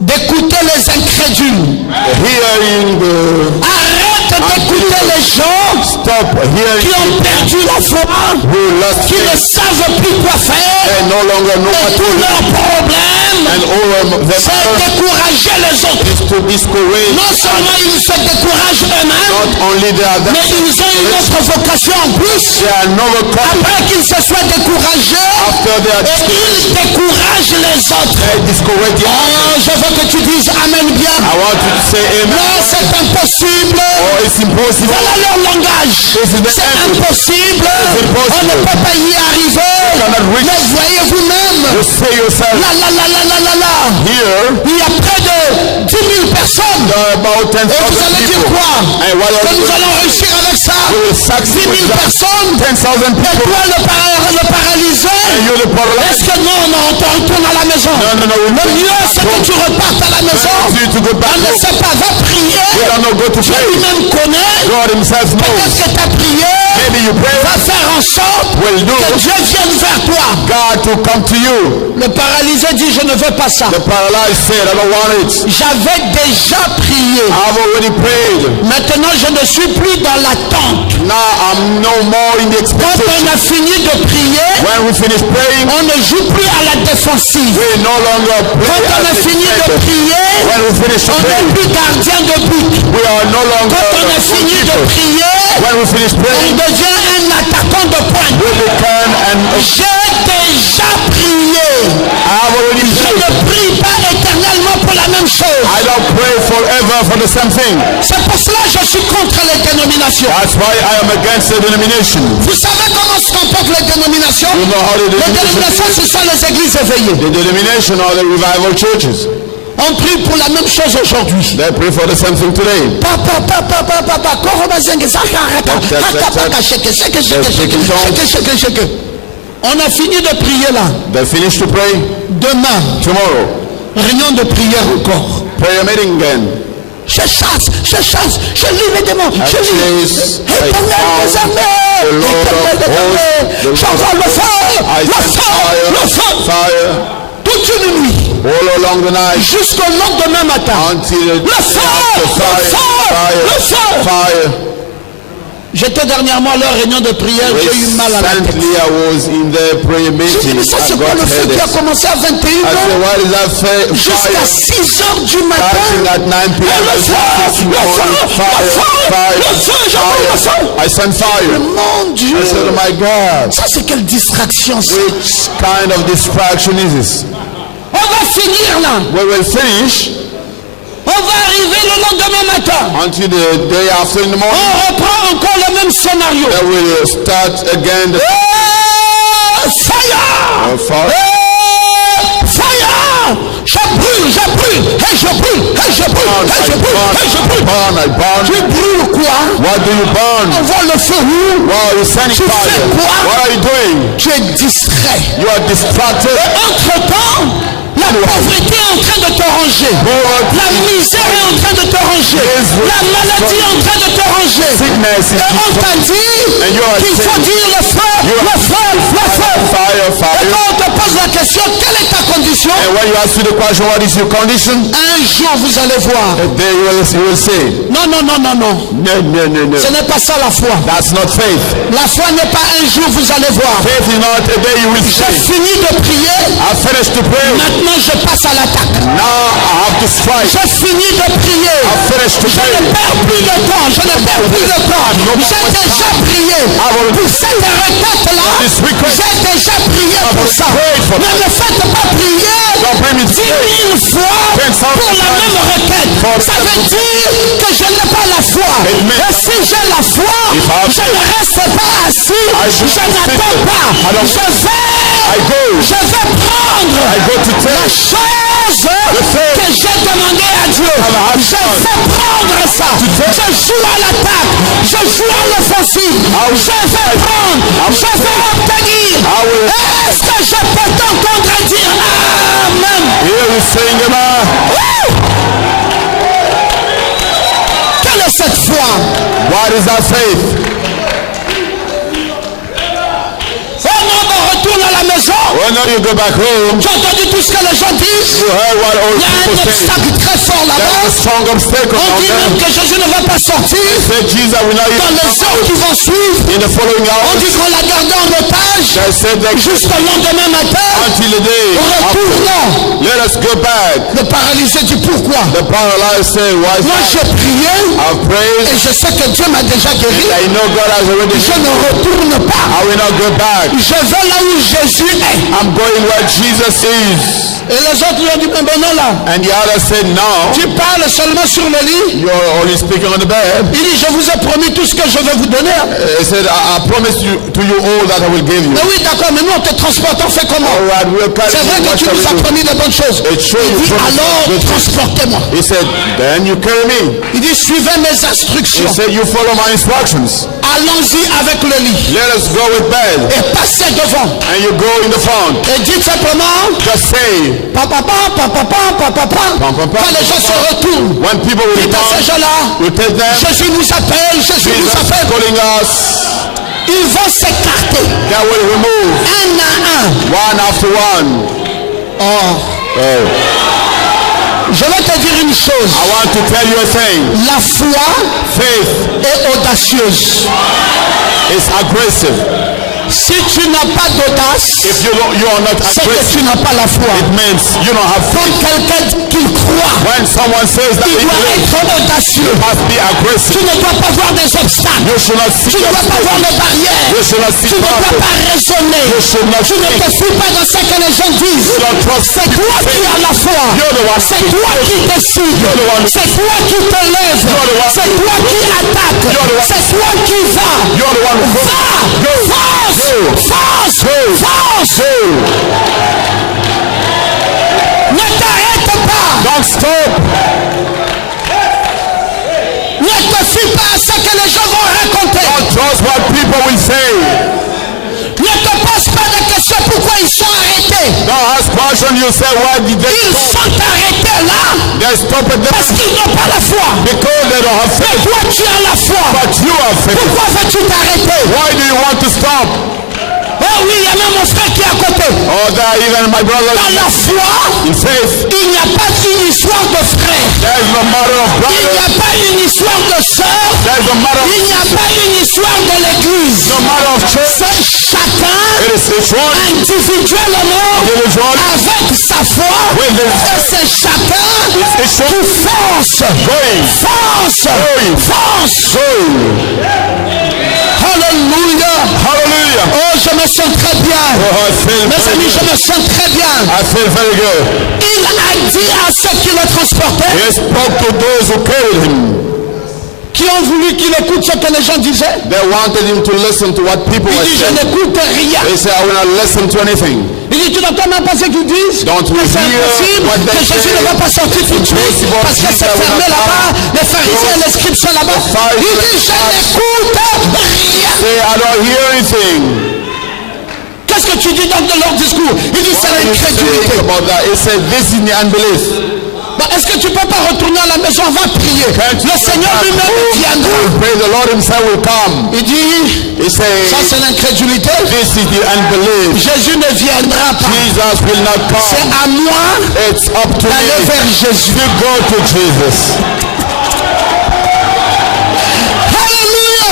d'écouter les incrédules. hearing the. Arrête d'écouter les gens Stop qui hearing ont perdu la foi, who lost qui ne faith savent plus quoi faire. and no longer know Et what to tout do. leur problème, And all of them c'est décourager les autres. is to discourage. Non seulement ils se découragent eux-mêmes, Not only they are mais ils ont une autre vocation en plus. they are another couple Après qu'ils se soient découragés, after they are et ils découragent les autres. they discourage the other. Oh, je veux que tu dises Amen bien. I want you to say amen. Non, c'est impossible. Oh, it's impossible. Voilà leur langage. C'est impossible. On ne peut pas y arriver. Mais voyez vous-même. You say yourself Là. here, Il y a près de 10 000 personnes. there are about Et 10,000 vous allez dire people. quoi? And what Que are nous you allons réussir avec ça. We will 10 succeed 000 with that. personnes. 10,000 Et people. toi le paralysé. And you're the paralyzed. Est-ce que non, on te retourne à la maison? No. Le mieux c'est que tu repartes à la maison. You to go back On ne home. sait pas, va prier. You don't know, go to Dieu pray. lui-même connaît. God himself knows. Peut-être que tu as prié. Maybe you pray. Va faire en sorte Will do. que Dieu vienne vers toi. God to come to you. Le paralysé dit, je ne veux pas ça. The paralyzed said, I don't want it. J'avais déjà prié. I've already prayed. Maintenant, je ne suis plus dans l'attente. Now I'm no more in the Quand expectation. on a fini de prier, When we finish praying, on ne joue plus à la défensive. we no longer pray Quand on a as fini de expected. prier, When we finish on n'est praying, plus gardien de but. we are no longer Quand on a fini de goalkeepers. prier, When we finish on praying, devient un attaquant de pointe. we become J'ai déjà prié. I have already Je prayed. ne prie pas éternellement pour la même chose. I don't pray forever for the same thing. C'est pour cela que je suis contre les dénominations. That's why I am against the denomination. Vous savez comment se comportent les dénominations? You know how the Les dénominations, ce sont les églises éveillées. The denomination are the revival churches. On prie pour la même chose aujourd'hui. They pray for the same thing today. On a fini de prier là. They finish to pray. Demain, Tomorrow, réunion de prière encore. prayer meeting again. Je chasse, je lis les démons, je lis. Chase, Éternel des armées, the Lord Éternel of des armées, hosts, the j'envoie le feu, I le send feu, le feu, fire toute une nuit, all along the night jusqu'au lendemain matin. until Le feu, le feu, le feu. fire. J'étais dernièrement à leur réunion de prière, j'ai eu mal à la tête. Recently I was in the prayer J'ai dit, meeting. mais ça I c'est quoi got le feu qui a headaches. commencé à 21 I said, h what is that fire? jusqu'à 6 h du matin? Starting at 9 p.m. Le feu, I sent fire. Mon Dieu, I said, oh my God, ça c'est quelle distraction ça? which kind of distraction is this? On va finir là. We will finish On va arriver le lendemain matin. until the day after in the morning. On reprend encore le même scénario. Then we'll start again the Fire! fire. Fire! Je brûle, je brûle, et je brûle, et je brûle, et je brûle, et je brûle. I burn. Tu brûles quoi? What do you burn? On voit le feu où? Wow, you're sending Tu fire. fais quoi? What are you doing? Tu es distrait. You are distracted. Entre-temps, la pauvreté est en train de te ranger. La misère est en train de te ranger. La maladie est en train de te ranger. Sickness is Et on t'a dit qu'il faut dire le feu, le feu, le feu. fire, Et fire. quand on te pose la question, quelle est ta condition? And when you ask you the question, what is your condition? Un jour vous allez voir. Then you will say, Non, non, non, non, non. no. Ce n'est pas ça la foi. That's not faith. La foi n'est pas un jour vous allez voir. Faith is not a day you will J'ai say, fini de prier. I finished to pray. Maintenant je passe à l'attaque. Now I have to strike. J'ai fini de prier. I finished to Je pray. ne perds plus de temps. Je ne perds plus de temps. J'ai déjà prié pour cette requête-là. J'ai déjà prié pour ça. Ne me faites pas prier 10 000 fois pour la même requête. Ça veut dire que je n'ai pas la foi. Et si j'ai la foi, je ne reste pas assis. Je n'attends pas. Je vais prendre la chose que j'ai demandé à Dieu. Je vais prendre ça. Je joue à l'attaque. Je joue à l'offensive. Je vais prendre. Je vais obtenir. Est-ce que je peux t'entendre dire Amen? Here is saying amen. Quelle est cette foi? What is that faith? On retourne à la maison. When you go back home, J'ai entendu tout ce que les gens disent. you heard what all Il y a un people say. obstacle très fort There's a là-bas. strong obstacle On out dit même there. que Jésus ne va pas sortir. Said Jesus will not Dans even les heures qui vont suivre, in the following on hours. dit qu'on l'a gardé en otage They said that jusqu'au lendemain matin. until the day after. Retournons. Let us go back. Le paralysé dit pourquoi? The paralyzed said, why is Moi that? j'ai prié I've et prayed. je sais que Dieu m'a déjà guéri. I know God has already. Je ne retourne pas. I will not go back. Je vais là où Jésus est. I'm going where Jesus is. Et les autres lui ont dit, mais bon non là. And the other said, no. Tu parles seulement sur le lit. You're only speaking on the bed. Il dit, je vous ai promis tout ce que je vais vous donner. He said, I promise to you all that I will give you. Mais oui, d'accord, mais nous on te transporte, on fait comment? All right, we'll carry C'est vrai you. que What tu shall nous we as do? promis de bonnes choses. It's true, Il you dit, promised alors good things. transportez-moi. He said, then you carry me. Il dit, suivez mes He instructions. said, you follow my instructions. Allons-y avec le lit. Let us go with bed. Et passez devant. And you go in the front. Et dites simplement, Just say, papa, papa, papa, papa, papa. Quand les gens se retournent, when people will dites à ces come, gens-là, you take them. Jésus nous appelle, Jésus nous Jesus is appelle. calling us. Ils vont s'écarter They will remove un à un. one after one. Oh, Oh. je vais te dire une chose. I want to tell you a thing. La foi Faith est audacieuse. is aggressive. Si tu n'as pas d'audace, If you are not c'est que aggressive, tu n'as pas la foi. it means you don't have Quand faith. quelqu'un qui croit, When someone says that il he doit believes, être audacieux. you must be aggressive. Tu ne dois pas voir des obstacles. You should not see Tu ne dois pas voir de barrières. You should not see Tu ne dois problems. pas raisonner. You should not Tu ne te think. fous pas dans ce que les gens disent. You don't trust C'est toi qui as la foi. You're the one. C'est toi qui décides. the one. C'est toi qui te lèves. You're the one. C'est toi qui attaques. You're the one. C'est toi qui vas. You're the one who goes. Va. Go. Force. Go. Force. Go. Force. Go. Ne t'arrête pas. Don't stop. Ne te fie pas à ce que les gens vont raconter. Don't trust what people will say. Ne te pose pas de questions pourquoi ils sont arrêtés. Don't ask question. You say, why did they Ils stop? sont arrêtés là They stop at parce them qu'ils n'ont pas la foi. because they don't have Mais faith. toi tu as la foi. But you have faith. Pourquoi veux-tu t'arrêter? Why do you want to stop? Oh, Oh oui, il y a même mon frère qui est à côté. Oh, there even my brother. Dans la foi, In faith, il n'y a pas une histoire de frère. there is no matter of Il brother. n'y a pas une histoire de sœur. There is no matter Il n'y a pas une histoire de l'église. no matter of church. C'est chacun It is each one individuellement individual avec sa foi. with Et his c'est chacun each qui one fonce. going. Fonce. Fonce. Alléluia. Hallelujah. Oh, je me sens très bien. Oh, I feel Mes very amis, je good. me sens très bien. I feel very good. Il a dit à ceux qui le transportaient, He spoke to those who carried him. qui ont voulu qu'il écoute ce que les gens disaient. They wanted him to listen to what people Il were dit, je saying. n'écoute rien. They said, I will not listen to anything. Il dit, tu n'entends même pas ce qu'ils disent. Don't we Que c'est hear impossible, what they que Jésus say? ne va pas sortir tout de suite, Impossible, parce que c'est Jesus will fermé not là-bas. come. Les pharisiens et les scribes sont là-bas. Pharisees Il dit, je n'écoute rien. Say, I don't hear anything. Qu'est-ce que tu dis donc de leur discours? Il dit, c'est What do you l'incrédulité. think about that? He said, this is the unbelief. Bah, est-ce que tu ne peux pas retourner à la maison? On va prier. Can't you Le Seigneur come lui-même home? viendra. We'll pray, the Lord himself will come. Il dit, He said, ça c'est l'incrédulité. this is the unbelief. Jésus ne viendra pas. Jesus will not C'est come. à moi It's up to d'aller me vers Jésus. to go to Jesus. Alléluia.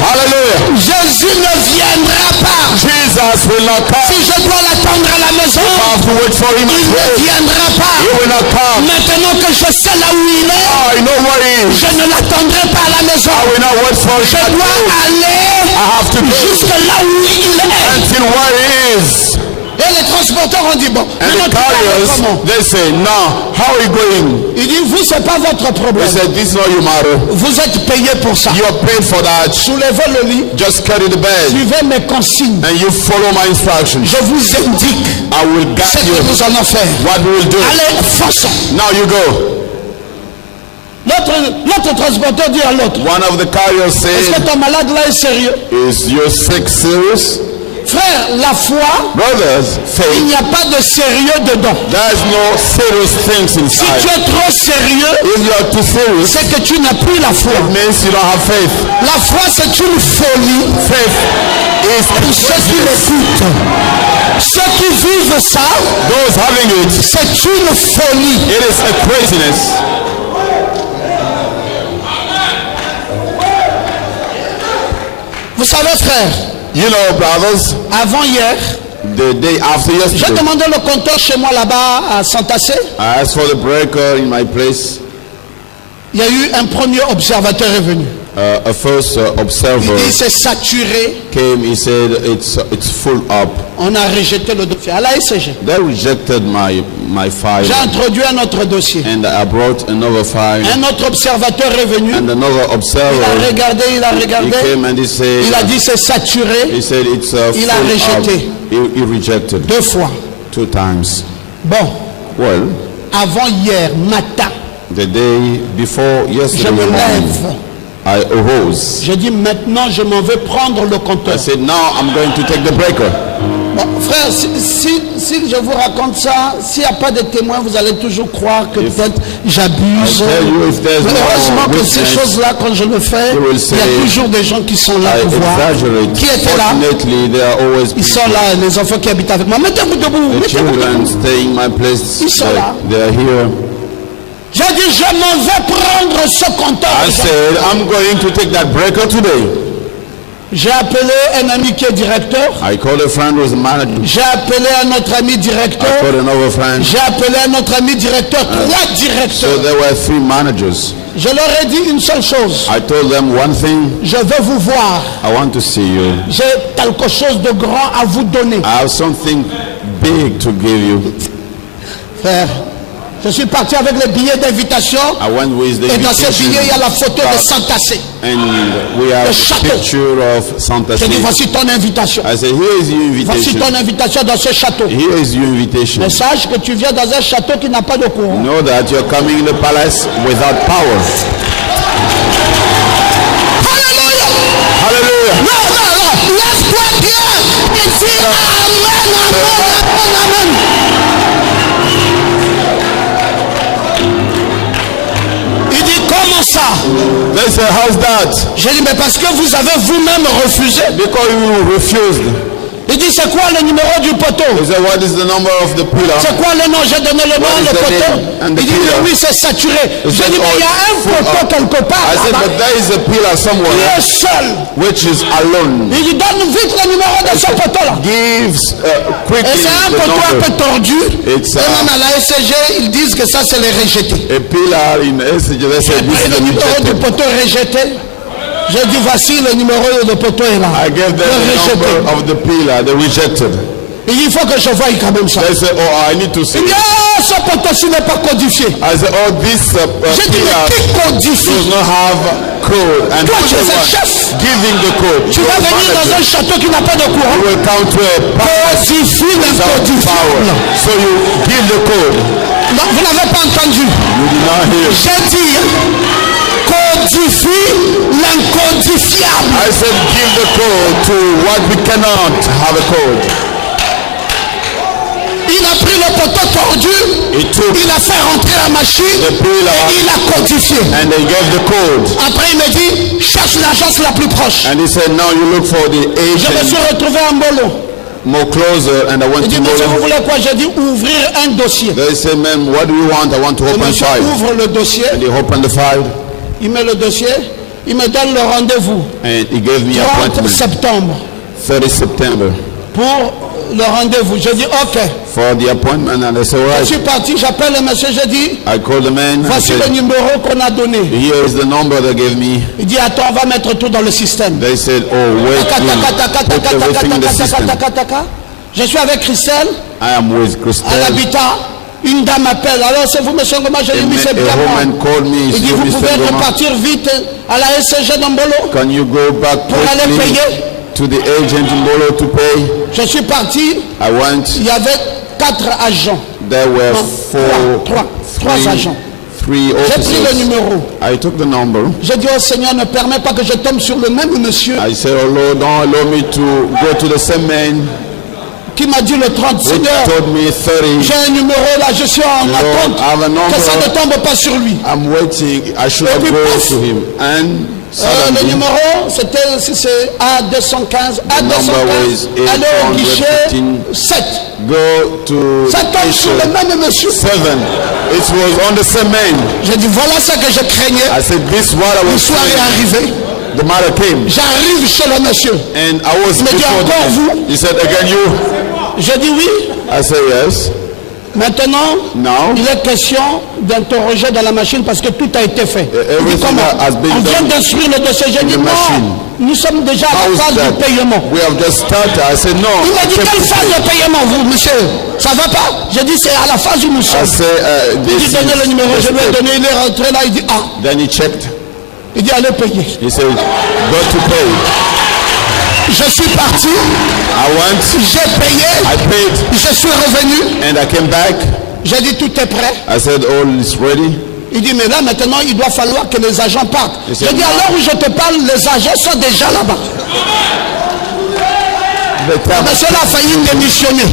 Hallelujah. Jésus ne viendra pas. Jesus will not come. Si je dois l'attendre à la maison, I have to wait for him. il ne viendra pas. He will not come. Maintenant que je sais là où il est, I know where he is. je ne l'attendrai pas à la maison. I will not wait for him. Je dois aller I have to go jusque là où il est. until where he is. Et les transporteurs ont dit, bon, And maintenant the tu vas aller carriers, comment? they say, now, how are you going? Il dit, vous, c'est pas votre They problème. said, this is not your matter. Vous êtes payé pour ça. You are paid for that. Soulevez le lit, Just carry the bed suivez mes consignes. and you follow my instructions. Je vous indique I will ce guide que you nous allons faire. what we will do. Allez, fonçons. Now you go. L'autre transporteur dit à l'autre, One of the carriers est-ce que said, ton malade là est sérieux? is your sick serious? Frère, la foi, Brothers, il faith, n'y a pas de sérieux dedans. there's no serious things Si tu inside. es trop sérieux, If you are too serious, c'est que tu n'as plus la foi. it means you don't have faith. La foi, c'est une folie Faith is pour ceux qui l'écoutent. Ceux qui vivent ça, those having it. c'est une folie. It is a craziness. Vous savez, frère, You know, brothers, avant hier, the day after j'ai yesterday, demandé le compteur chez moi là-bas à Santassé. I asked for the breaker in my place. Il y a eu un premier observateur est venu. A first Il observer dit c'est saturé. came. He said it's full up. On a rejeté le dossier à la SCG. They rejected my file, J'ai introduit un autre dossier. and I brought another file, Un autre observateur est venu. and another Il a observer. regardé, il a He regardé. came and he said, Il a dit c'est saturé he said it's Il a full up. rejeté. He rejected 2 fois. 2 times. Bon, Well, avant hier matin, the day before je yesterday me morning, lève. I arose. Je dis maintenant je m'en vais prendre le compteur. I said, now I'm going to take the breaker. Bon, frère, si je vous raconte ça, s'il n'y a pas de témoins, vous allez toujours croire que peut-être j'abuse. I tell you, if there's Mais no heureusement que ces witness, choses-là, quand je le fais, you will il y say, a toujours des gens qui sont là I pour voir. exaggerate. Qui était là? Fortunately, there are always Ils sont people, là, les enfants qui habitent avec moi. Mettez-vous debout, the mettez-vous children debout. staying my place. Ils sont là. They are here. J'ai dit, je m'en vais prendre ce compteur. I said, I'm going to take that breaker today. J'ai appelé un ami qui est directeur. I called a friend who was a manager. J'ai appelé un autre ami I directeur. called another friend. J'ai appelé un autre ami directeur. 3 So directeurs. there were 3 managers. Je leur ai dit une seule chose. I told them one thing. Je veux vous voir. I want to see you. J'ai quelque chose de grand à vous donner. I have something big to give you. Frère, je suis parti avec les billets d'invitation. I went with the Et dans ces invitation. billets, il y a la photo de Santassé. And we have Le a château. picture of Santa J'ai dit, Fe. voici ton invitation. I said, here is your Voici invitation. ton invitation dans ce château. Here is your invitation. Mais sache que tu viens dans un château qui n'a pas de courant. Know that you're coming in the palace without power. Alléluia! Hallelujah. Non, non, non. Laisse-toi bien. Et dis Amen, Amen, Amen, Amen. Il dit, comment ça? They say, how's that? J'ai dit, mais parce que vous avez vous-même refusé. Because you refused. Il dit c'est quoi le numéro du poteau? He said, what is the number of the pillar? C'est quoi le nom? J'ai donné le nom, What is le the poteau. name and the Il dit pillar? oui, c'est saturé. He J'ai said, dit mais il y a un full poteau up. quelque part I said, là-bas. but there is a pillar Il somewhere est seul. which is alone. Il dit donne vite le numéro de ce poteau-là. Gives Et quickly c'est un the poteau un peu number. tordu. It's, Et même à la SCG, ils disent que ça c'est les rejetés. A pillar in SJ. They J'ai said this pris is le the numéro du rejected. poteau rejeté. J'ai dit voici le numéro de poteau est là. I gave them Le the rejeté. number of the pillar, the rejected. Il dit il faut que je voie quand même ça. They said, oh, I need to see. Il dit ah, ce poteau-ci n'est pas codifié. I said, oh, this J'ai dit pillar mais qui does codifie? not have code. And Toi, who's tu the es un one chef. giving the code? Tu You vas are venir dans un manager. château qui n'a pas de courant. You will come to a palace Codifie without power. l'incodifiable. So you give the code. Non, vous n'avez pas entendu. You did not hear. J'ai dit codifie l'incodifiable. I said, give the code to what we cannot have a code. Il a pris le poteau tordu, He took il a fait rentrer la machine the pillar et il a codifié. and they gave the code. Après il me dit cherche l'agence la plus proche. And he said, now you look for the Je me suis agent retrouvé à Mbolo. more closer. And I Il went dit to monsieur vous Molo. voulez quoi? J'ai dit ouvrir un dossier. They said, ma'am, what do you want? I want to Le open monsieur file. ouvre le dossier, And he opened the file il met le dossier, il me donne le rendez-vous. and he gave me 30 appointment. septembre 30 September pour le rendez-vous. Je dis ok. for the appointment. And I said, all Je right. suis parti, j'appelle le monsieur, je dis I called the man. I voici le said, numéro qu'on a donné. here is the number they gave me. Il dit attends, on va mettre tout dans le système. They said, oh, wait, Taka, taka, taka, put taka, everything in the taka, taka, system. taka, taka. Je suis avec Christelle I am with à Christelle. l'habitat. Une dame appelle. Alors c'est vous, monsieur Ngoma? Je dis oui, c'est bien A moi. woman called me. Il She dit said, vous pouvez Mr. Goma, repartir vite à la SCG d'Ambolo can you go back pour aller quickly payer. to the agent in Bolo to pay? Je suis parti. I went. Il y avait 4 agents. There were Non, trois agents. three J'ai pris le officers. numéro. I took the number. J'ai dit au Seigneur, ne permets pas que je tombe sur le même monsieur I said, oh Lord, don't allow me to go to the same man qui m'a dit le 30. who Seigneur, told me 30. j'ai un numéro là, je suis en Lord, attente. I have a Que ça ne number. tombe pas sur lui. I'm waiting. I should Et have puis, go pouf. to him. And Le suddenly, numéro, c'était si c'est A215. number was A215, allez au guichet 815. 7. go to Ça tombe sur le même monsieur. 7. It was on the same man. J'ai dit, voilà ce que je craignais. I said, this is what I Le was soir est saying. arrivé. The matter came. J'arrive chez le monsieur. And I was Il me dit, before encore the vous? man. He said, again you? J'ai dit oui. I said, yes. Maintenant, Now, il est question d'interroger dans la machine parce que tout a été fait. Il dit, everything comment? has been On vient done d'instruire le dossier. J'ai in dit the non. machine. Nous sommes déjà à How la is phase that? du paiement. We have just started. I said, no. Il m'a I dit can't quelle phase pay. de paiement vous, monsieur? Ça va pas? J'ai dit c'est à la phase où nous I sommes. said, Il this dit donnez le numéro. is Je the lui ai step. donné. Il est rentré là. Il dit ah. Then he checked. Il dit allez payer. He said, go to pay. Je suis parti. I went. J'ai payé. I paid. Je suis revenu. And I came back. J'ai dit tout est prêt. I said, all is ready. Il dit mais là maintenant il doit falloir que les agents partent. Et J'ai c'est dit à moi. l'heure où je te parle, les agents sont déjà là-bas. The time Monsieur a failli démissionner.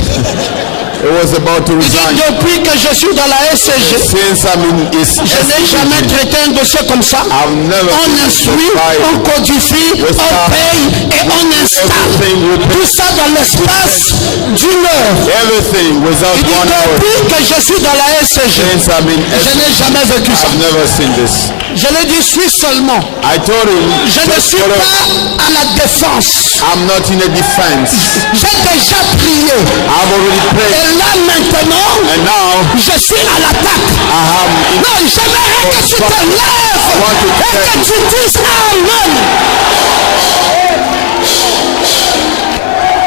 it was about to Il dit resign. depuis que je suis dans la SCG, Since I'm in his je n'ai jamais traité un dossier comme ça. I've never On instruit, on codifie, on paye et on installe. everything we pay, Tout ça dans l'espace d'une heure. everything without Il dit 1 hour. depuis que je suis dans la SCG, Since I'm in je n'ai jamais vécu ça. I've never seen this. Je l'ai dit, suis seulement. I told him, Je ne just suis follow. pas à la défense. I'm not in a defense. J'ai déjà prié. I've already prayed. Et là maintenant, And now je suis à l'attaque. I have Non, j'aimerais que tu te lèves et que tu dises Amen.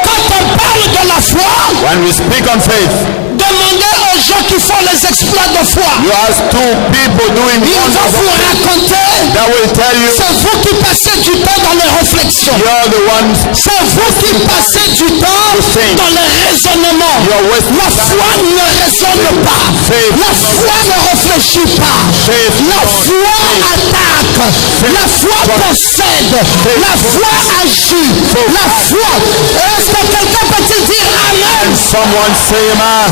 Quand on parle de la foi, when we speak on faith, demandez aux gens qui font les exploits de foi. you ask two people doing Ils vont wonders vous raconter. that will tell you C'est vous qui passez du temps dans les réflexions. you're the ones. C'est vous qui passez du temps dans les raisonnements. La foi ne raisonne pas. La foi ne réfléchit pas. La foi attaque. La foi possède. La foi agit. La foi. Est-ce que quelqu'un peut-il dire Amen? Someone say amen.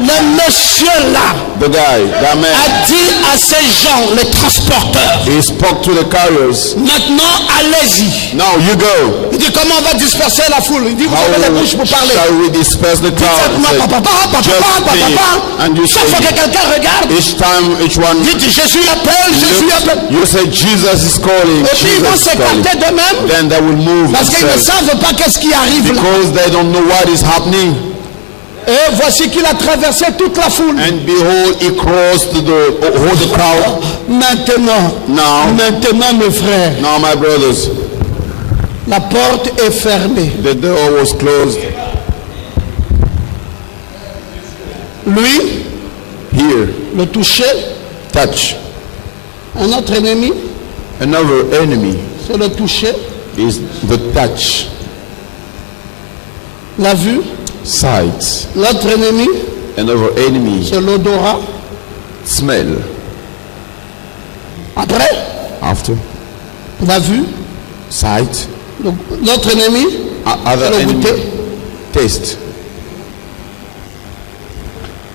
Le monsieur là The guy, that man, a dit à ces gens, les transporteurs, he spoke to the carriers. maintenant allez-y. Now you go. Il dit comment on va disperser la foule. Il dit vous How avez les bouches pour parler. shall we disperse the crowd? Dites-moi Say, papa. and you Chaque say, fois que quelqu'un regarde, each time each one dites Jésus appelle, Jésus appelle. you say Jesus is calling, Et puis ils vont Jesus is calling. s'écarter d'eux-mêmes Then they will move parce qu'ils ne themselves savent pas qu'est-ce qui arrive là. because they don't know what is happening. Et voici qu'il a traversé toute la foule. And behold, he crossed all the crowd. Maintenant, mes frères, Now, my brothers, la porte est fermée. the door was closed. Lui, Here, le toucher, touch. un autre ennemi, Another enemy c'est le toucher. is the touch. La vue, Sight. l'autre ennemi, Another enemy, c'est l'odorat. smell. Après, After la vue, sight, l'autre ennemi, other le enemy, goûter. taste.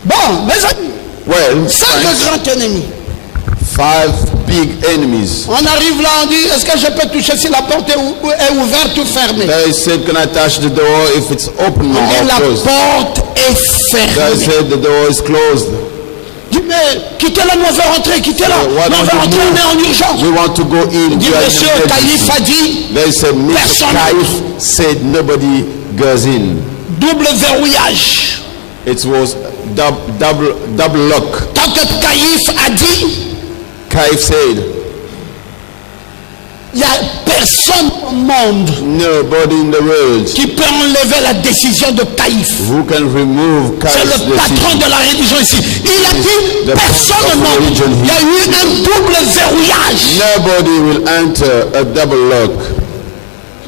Bon, mes amis, Well, 5 grands ennemis. 5 big enemies. On arrive là, on dit, est-ce que je peux toucher si la porte est ouverte ou fermée? They said, can I touch the door if it's open On dit, or la closed? porte est They fermée. said the door is closed. Dis, mais quittez-la, nous on veut rentrer, quittez-la. Why Nous on don't veut you rentrer, on est en urgence. We want to go in. Dit, We are in monsieur emergency. Caïphe a dit, They said, Mr. Personne. Caïphe said nobody goes in. double verrouillage. It was double lock. Tant que Caïphe a dit, Caïphe said, il n'y a personne au monde nobody in the world qui peut enlever la décision de Caïphe. who can remove C'est Caïphe's le patron decision. de la religion ici. Il a dit, The personne patron au of the monde. religion Il y a eu un double verrouillage. Nobody will enter a double lock.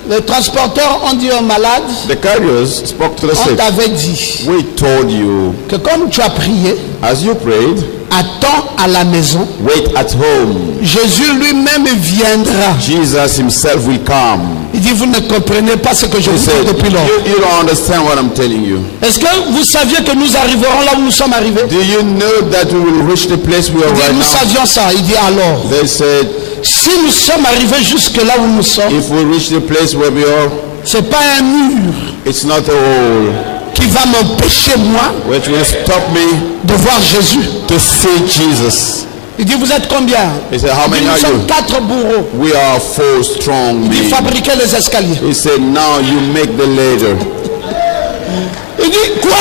Les transporteurs ont dit aux malades, The carriers spoke to the on sick. t'avait dit We told you, que comme tu as prié, as you prayed, attends à la maison. wait at home. Jésus lui-même viendra. Jesus himself will come. Il dit, vous ne comprenez pas ce que je He vous said, dis depuis longtemps. you don't understand what I'm telling you. Est-ce que vous saviez que nous arriverons là où nous sommes arrivés? Do you know that we will reach the place we are Il dit, right nous now? savions ça. Il dit alors, They said, si nous sommes arrivés jusque là où nous sommes, if we reach the place where we are, c'est pas un mur it's not a hole qui va m'empêcher moi which will stop me de voir Jésus. to see Jesus. Il dit, vous êtes combien? He said, how Il dit, many nous are sommes you? 4 bourreaux. We are 4 strong Il dit, men. fabriquez les escaliers. He said, now you make the ladder. Il dit, quoi?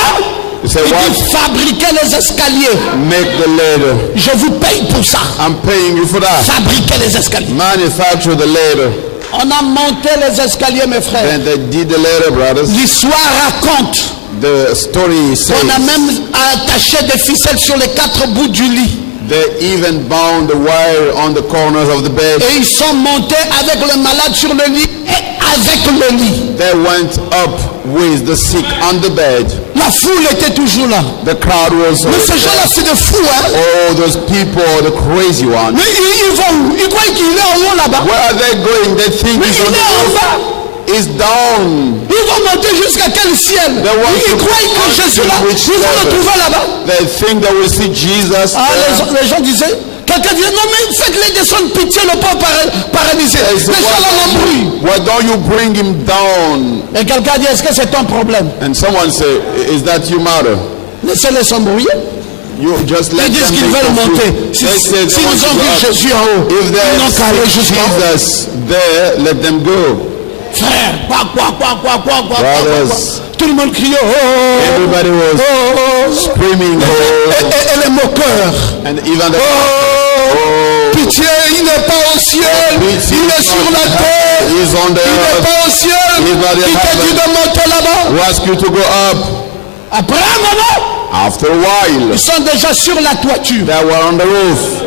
He said, Il what? dit, fabriquez les escaliers. Make the ladder. Je vous paye pour ça. I'm paying you for that. Fabriquez les escaliers. Manufacture the ladder. On a monté les escaliers, mes frères. Then they did the ladder, brothers. L'histoire raconte The story says qu'on a même attaché des ficelles sur les 4 bouts du lit. they even bound the wire on the corners of the bed. Et ils sont montés avec le malade sur le lit et avec le lit. They went up with the sick on the bed. La foule était toujours là. The crowd was Mais ces gens-là, c'est des fous, hein. oh, those people, the crazy ones. Mais ils vont où? Ils croient qu'il est en haut là-bas. Where are they going? They think Mais he's il on est the en roof. bas. He's down. Ils vont monter jusqu'à quel ciel? want Ils to croient que go Jésus to là, which ils vont le level? trouver là-bas. They think they will see Jesus. Ah, there. les gens disaient, quelqu'un disait, non mais faites-les descendre, pitié, le pauvre paralysé. They Les said, gens là l'embrouillent. why don't you bring him down? Et quelqu'un dit, est-ce que c'est ton problème? And someone say, is that your matter? Laissez-les s'embrouiller. You just let Ils disent them qu'ils be veulent veulent monter. confused. Si, They said si they want nous to ont go vu up. Jésus en haut, If ils they n'ont qu'à aller jusqu'en haut. Jesus there, let them go. Frère, quoi. Brothers. Tout le monde criait, oh, oh, Everybody was oh, oh. screaming, oh, Et les moqueurs. and even the Oh, pitié, il n'est pas au ciel, il est sur la terre. He's on the Il n'est earth. pas au ciel. He's not in Il t'a dit heaven. de monter là-bas. Who asked you to go up? Après un moment, After a while, ils sont déjà sur la toiture. they were on the roof.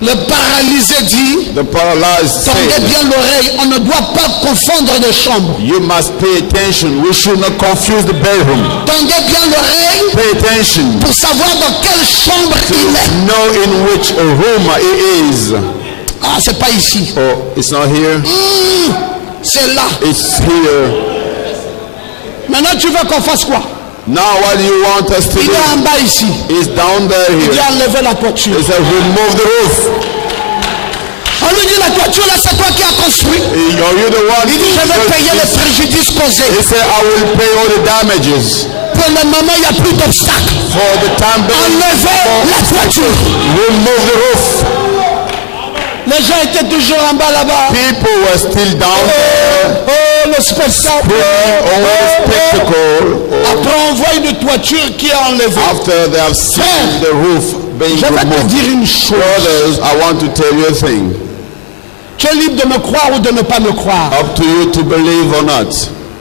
Le paralysé dit, The paralyzed tendez said, bien l'oreille, on ne doit pas confondre de chambre. you must pay attention. We should not confuse the bedroom. Tendez bien l'oreille Pay attention. pour savoir dans quelle chambre il est. Know in which room it is. Ah, c'est pas ici. Oh, it's not here. C'est là. It's here. Maintenant, tu veux qu'on fasse quoi? Now what you want us to Il do est en bas ici. is down there Il dit here. enlever la toiture. He said, remove the roof. On lui dit la toiture là, c'est toi qui as construit. Are you the one? Il dit je vais payer les préjudices He causés. said, I will pay all the damages. Pour le moment, il n'y a plus d'obstacles. For the time being, Enlever la toiture. remove the roof. Les gens étaient toujours en bas là-bas. People were still down there. Oh, le spectacle. All the spectacle. Après, on voit une toiture qui est enlevée. After they have seen the roof being Je vais te removed. dire une chose. Brothers, I want to tell you a thing. Tu es libre de me croire ou de ne pas me croire. Up to you to believe or not.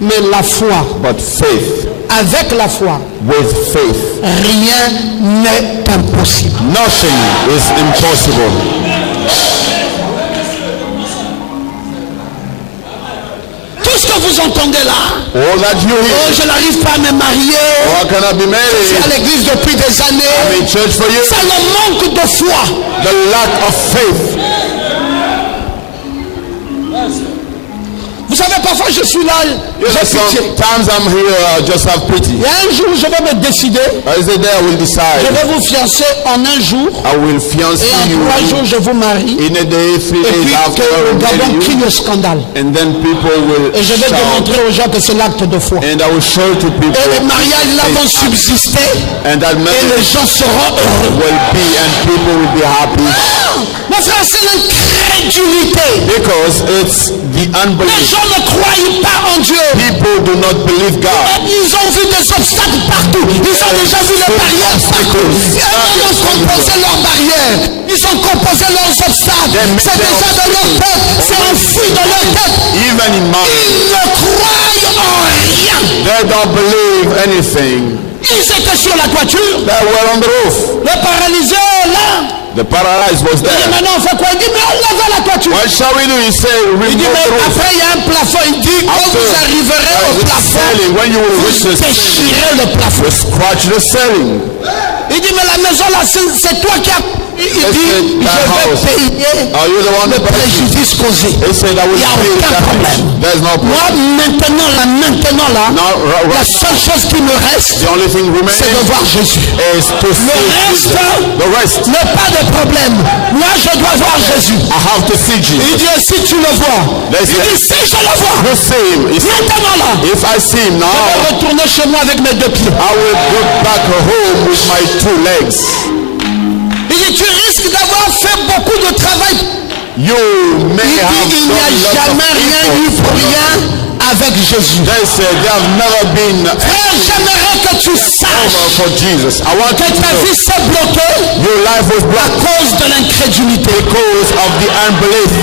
Mais la foi, But faith, avec la foi, with faith, rien n'est impossible. nothing is impossible. Tout ce que vous entendez là, All that you oh, hear, je n'arrive pas à me marier, how can I be je suis à married? l'église depuis des années, I'm in church for you. c'est le manque de foi. The lack of faith. Vous savez, parfois je suis là, You know, j'ai pitié. sometimes I'm here, I just have pity. Et un jour, je vais me décider, I say there, I will je decide. vais vous fiancer en un jour, I will fiance et en you 3 jours, je vous marie, in a day, 3 et days puis after que I le Gabon will crie marry you. le scandale. And then people will Et je vais shout. démontrer aux gens que c'est l'acte de foi. And I will show to people. Et les mariages là vont faith. subsister, And that et les marriage gens seront heureux. will be, and people will be happy. Mon frère, c'est l'incrédulité. Because it's the Les unbelief. gens ne croient pas en Dieu. People do not believe God. Ils ont vu des obstacles partout. Ils ont déjà vu les barrières partout. Ils ont composé leurs barrières. Ils ont composé leurs obstacles. C'est déjà dans leur tête. C'est enfoui dans leur tête. Even in mind, Ils ne croient en rien. they don't believe anything. Ils étaient sur la toiture. They were on the roof. Le paralysé là. The paralyzed was Il dit there. maintenant on fait quoi? Il dit mais enlevez la toiture. What shall we do? He said, remove Il dit the mais roof. après il y a un plafond. Il dit quand After vous arriverez au the plafond, ceiling, when you will reach vous the déchirez le plafond. scratch the ceiling. Il dit mais la maison là c'est toi qui as. Il dit je vais payer Are you the one le that pays? préjudice causé. He said, I Il will n'y a pay aucun that. problème. There's no Moi problem. maintenant là, Now, la seule chose qui me reste, the only thing c'est de remaining voir Jésus. is to Le see reste, the rest. n'est pas de problème. Moi je dois voir Jésus. I have to see Jesus. Il dit si tu le vois. Il dit si je le vois. You see him. Maintenant là, If I see him je now, vais retourner chez moi avec mes 2 pieds. I will go back home with my 2 legs. Il dit tu risques d'avoir fait beaucoup de travail. You may Il have dit il n'y a done lots jamais of rien eu evil. pour rien avec Jésus. They said they have never been Frère, j'aimerais que tu saches over for Jesus. I want que you to ta know vie s'est bloquée your life was à blocked cause de l'incrédulité. because of the unbelief.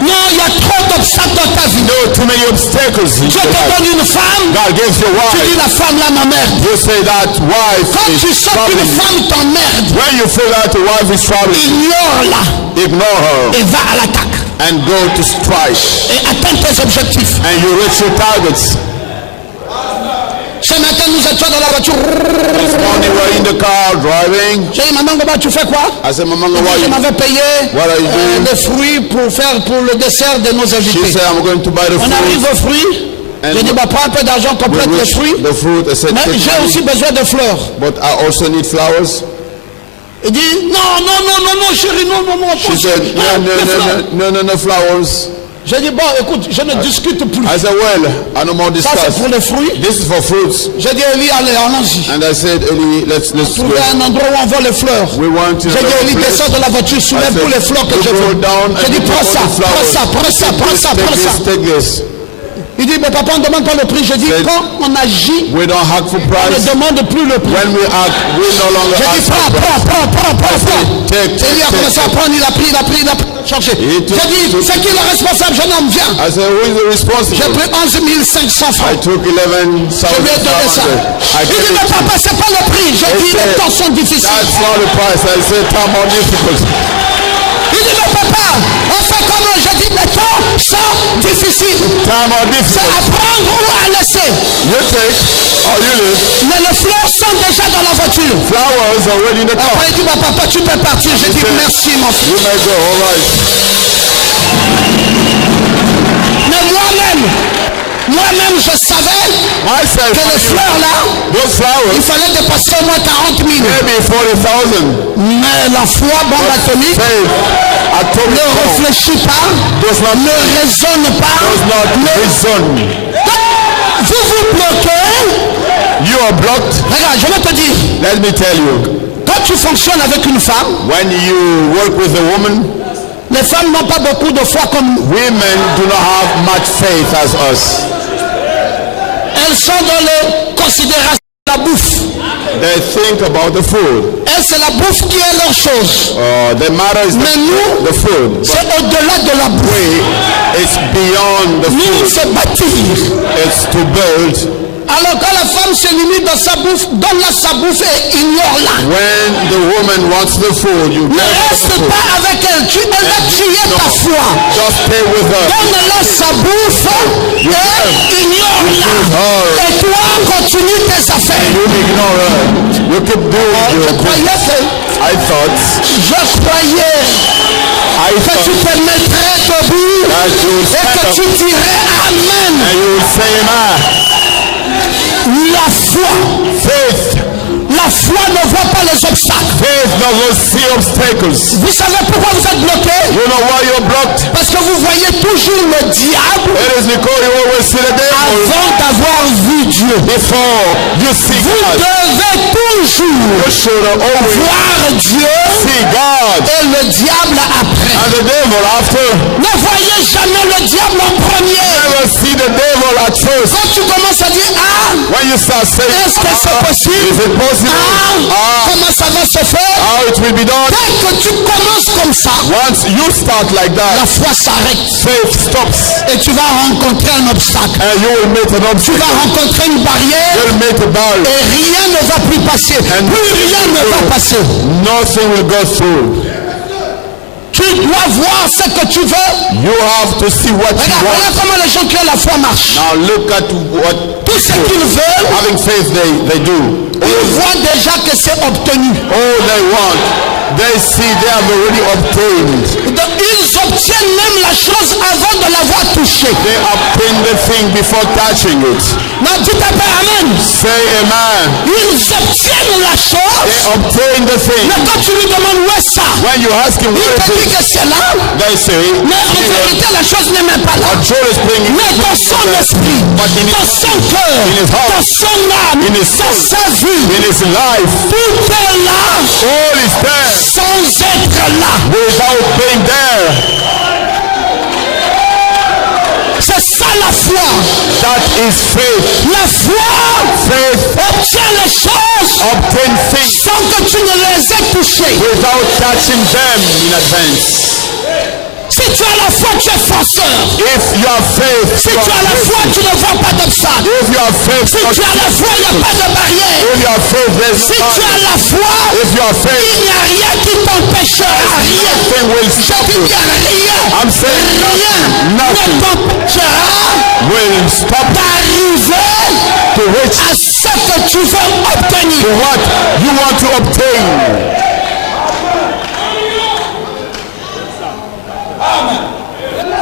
Non, il y a trop d'obstacles dans ta vie. No, too many obstacles in Dieu your te life. donne une femme, God gives you a tu dis wife. la femme là m'emmerde. You say that wife Quand tu is sens qu'une troubling you. femme t'emmerde, When you feel that the wife is troubling you, ignore-la ignore her et va à l'attaque and go to strike et atteins tes objectifs. and you reach your targets. Ce matin, nous étions dans la voiture. This morning we're in the car driving. J'ai dit, maman, tu fais quoi? I said, Mama, Je m'avais payé What are you doing? des fruits pour le dessert de nos She invités. said, I'm going to buy the On arrive fruit. aux fruits. And J'ai dit, prends un peu d'argent, We complète les reached fruits. the fruit. I said, Mais "Take j'ai money, aussi besoin de fleurs. but I also need flowers. Il dit, non, chérie, non, She attention. said, Les fleurs. no, flowers. J'ai dit, bon, écoute, je ne discute plus. I said, well, I no more Ça, c'est discuss. pour les fruits. This is for fruits. J'ai dit, Eli, allez, allons-y. And I said, Eli, let's go. Trouver un endroit où on voit les fleurs. We want to J'ai dit, Eli, descends de la voiture, soulève tous les fleurs que je veux. J'ai dit, prends ça. Take this. Il dit, mais papa, on ne demande pas le prix. J'ai dit, quand on agit, We don't ask for on ne price. demande plus le prix. When we act, we no longer J'ai dit, ask for price. prends. Take. Eli a commencé à prendre, il a pris, cherché. J'ai dit, c'est qui le responsable, jeune homme, viens. I said, who is the J'ai responsible? pris 11 500 I francs. took Je lui ai donné ça. 11,500. I Il gave dit, it mais to papa, c'est pas le prix. J'ai dit, les temps sont difficiles. That's not the price. I said, time more difficult. Il dit, mais papa, on fait comment? J'ai dit, les temps sont difficiles. Time more C'est difficult. à prendre ou à laisser. You take or you leave. Mais les fleurs sont déjà dans la voiture. Flowers already in the car. Après, il dit, bah, papa, tu peux partir. J'ai dit, merci, mon fils. You may go. All right. Mais moi-même, Moi-même, je savais Myself, que les fleurs là, those il flowers, fallait dépasser au moins 40 000. maybe 40,000. Mais la foi bombe atomique Faith, atomic ne bomb, réfléchit pas, does not ne raisonne pas. does not reason. Vous vous bloquez. You are blocked. Regarde, je vais te dire, Let me tell you, quand tu fonctionnes avec une femme, when you work with a woman, les femmes n'ont pas beaucoup de foi comme nous. women do not have much faith as us. Elles sont dans les considérations de la bouffe. They think about the food. Elles, c'est la bouffe qui est leur chose. The matter is Mais nous, the food. c'est au-delà de la bouffe. It's beyond the Nous, food. c'est bâtir. It's to build. Alors quand la femme se limite dans sa bouffe, donne-la sa bouffe et ignore-la. When the woman wants the food, you Ne give her the reste food. pas avec elle. Elle va crier ta foi. Just stay with her. Donne-la sa bouffe et ignore-la. Et toi, continue tes affaires. You ignore her. You keep doing Je your croyais business. que, I que tu thought te mettrais debout that you will et stand que up tu dirais Amen. and you will say amen. La foi. Faith. La foi ne voit pas les obstacles. Faith doesn't see obstacles. Vous savez pourquoi vous êtes bloqué? You know why you're blocked? Parce que vous voyez toujours le diable It is because you always see the devil avant d'avoir vu Dieu. before you see Vous God. devez toujours You should always voir Dieu see God et le diable après. and the devil after. Ne voyez jamais le diable en premier. Never see the devil at first. Quand tu commences à dire, When you start saying, est-ce que c'est possible? is it possible? Comment ça va se faire? How it will be done? Dès que tu commences comme ça, Once you start like la that, foi s'arrête faith stops et tu vas rencontrer un obstacle. and you will meet an Tu vas obstacle. rencontrer une barrière You'll meet a barrier. et rien ne va plus passer. Plus rien ne va passer. Nothing will go through. Tu dois voir ce que tu veux. You have to see what you Regarde, want. regarde comment les gens qui ont la foi marchent. Now look at what Tout ce qu'ils veulent, having faith they do. ils voient déjà que c'est obtenu. All they want, they see they have already obtained. Donc, ils obtiennent même la chose avant de l'avoir touchée. They obtain the thing before touching it. Non, dites un peu Amen. Say amen. Ils obtiennent la They chose, obtain the thing. mais quand tu lui demandes où est ça, When you ask him il where te is dit it, que c'est là, they say, mais en vérité la chose n'est même pas là. God is bringing Mais dans son esprit, dans son cœur, dans son âme, dans sa vie, in his life. tout est là All is there sans être là. without being there. C'est ça la foi. That is faith. La foi Faith obtient les choses obtain things sans que tu ne les aies touchées. without touching them in advance. Si tu as la foi, tu es forceur. If you have faith, Si tu as la foi, tu ne vois pas d'obstacle. if you have faith, Si tu as la foi, il n'y a pas de barrière. if you have faith, there's Si no tu as barrier. la foi, If you have faith, il n'y a rien qui t'empêchera. Rien. nothing will Je stop te you. dis rien. I'm saying Rien ne nothing t'empêchera will stop d'arriver to reach à ce que tu veux obtenir. to what you want to obtain.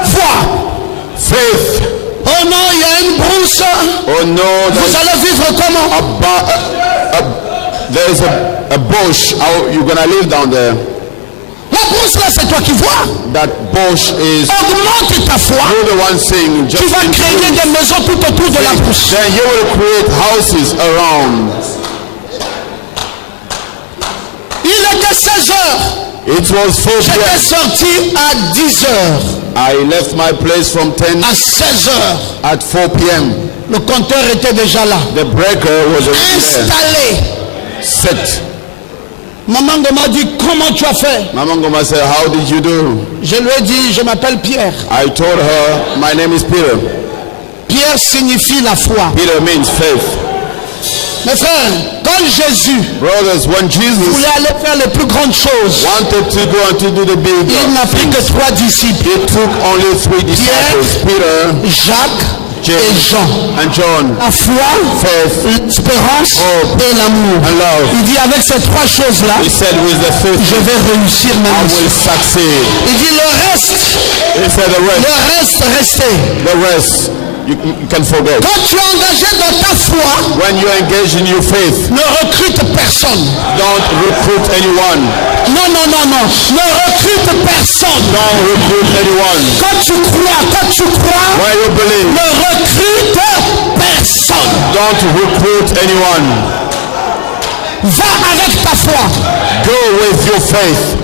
Foi. Faith. Oh non, il y a une brousse. Oh no, Vous allez vivre comment? there's a bush. How you gonna live down there? La brousse là, c'est toi qui vois. That bush is Augmente ta foi. you're the one saying just Tu vas créer des maisons tout autour de la brousse. then you will create houses around. Il était 16 heures. It was 4 J'étais p.m. sorti à 10 heures. I left my place from 10 À 16 heures, at 4 p.m. le compteur était déjà là. The breaker was already Installé. there. Set. Maman m'a dit, comment tu as fait? Mama Ngoma said, how did you do? Je lui ai dit, je m'appelle Pierre. I told her, my name is Peter. Pierre signifie la foi. Peter means faith. Mes frères, quand Jésus Brothers, when Jesus voulait aller faire les plus grandes choses, wanted to go and to do the big il n'a pris que 3 disciples. he took only 3 disciples, Peter, Jacques et James, Jean. and John. La foi, Faith l'espérance hope, et l'amour. and love. Il dit, avec ces 3 choses-là, He said, with the faith, je vais réussir ma I mission. will succeed. Il dit, le reste, He said, the rest, restez. the rest, you can forget. Quand tu es engagé dans ta foi, When you engage in your faith, ne recrute personne. don't recruit anyone. Non. Ne recrute personne. Don't recruit anyone. Quand tu crois, When you believe, ne recrute personne. don't recruit anyone. Va avec ta foi. Go with your faith.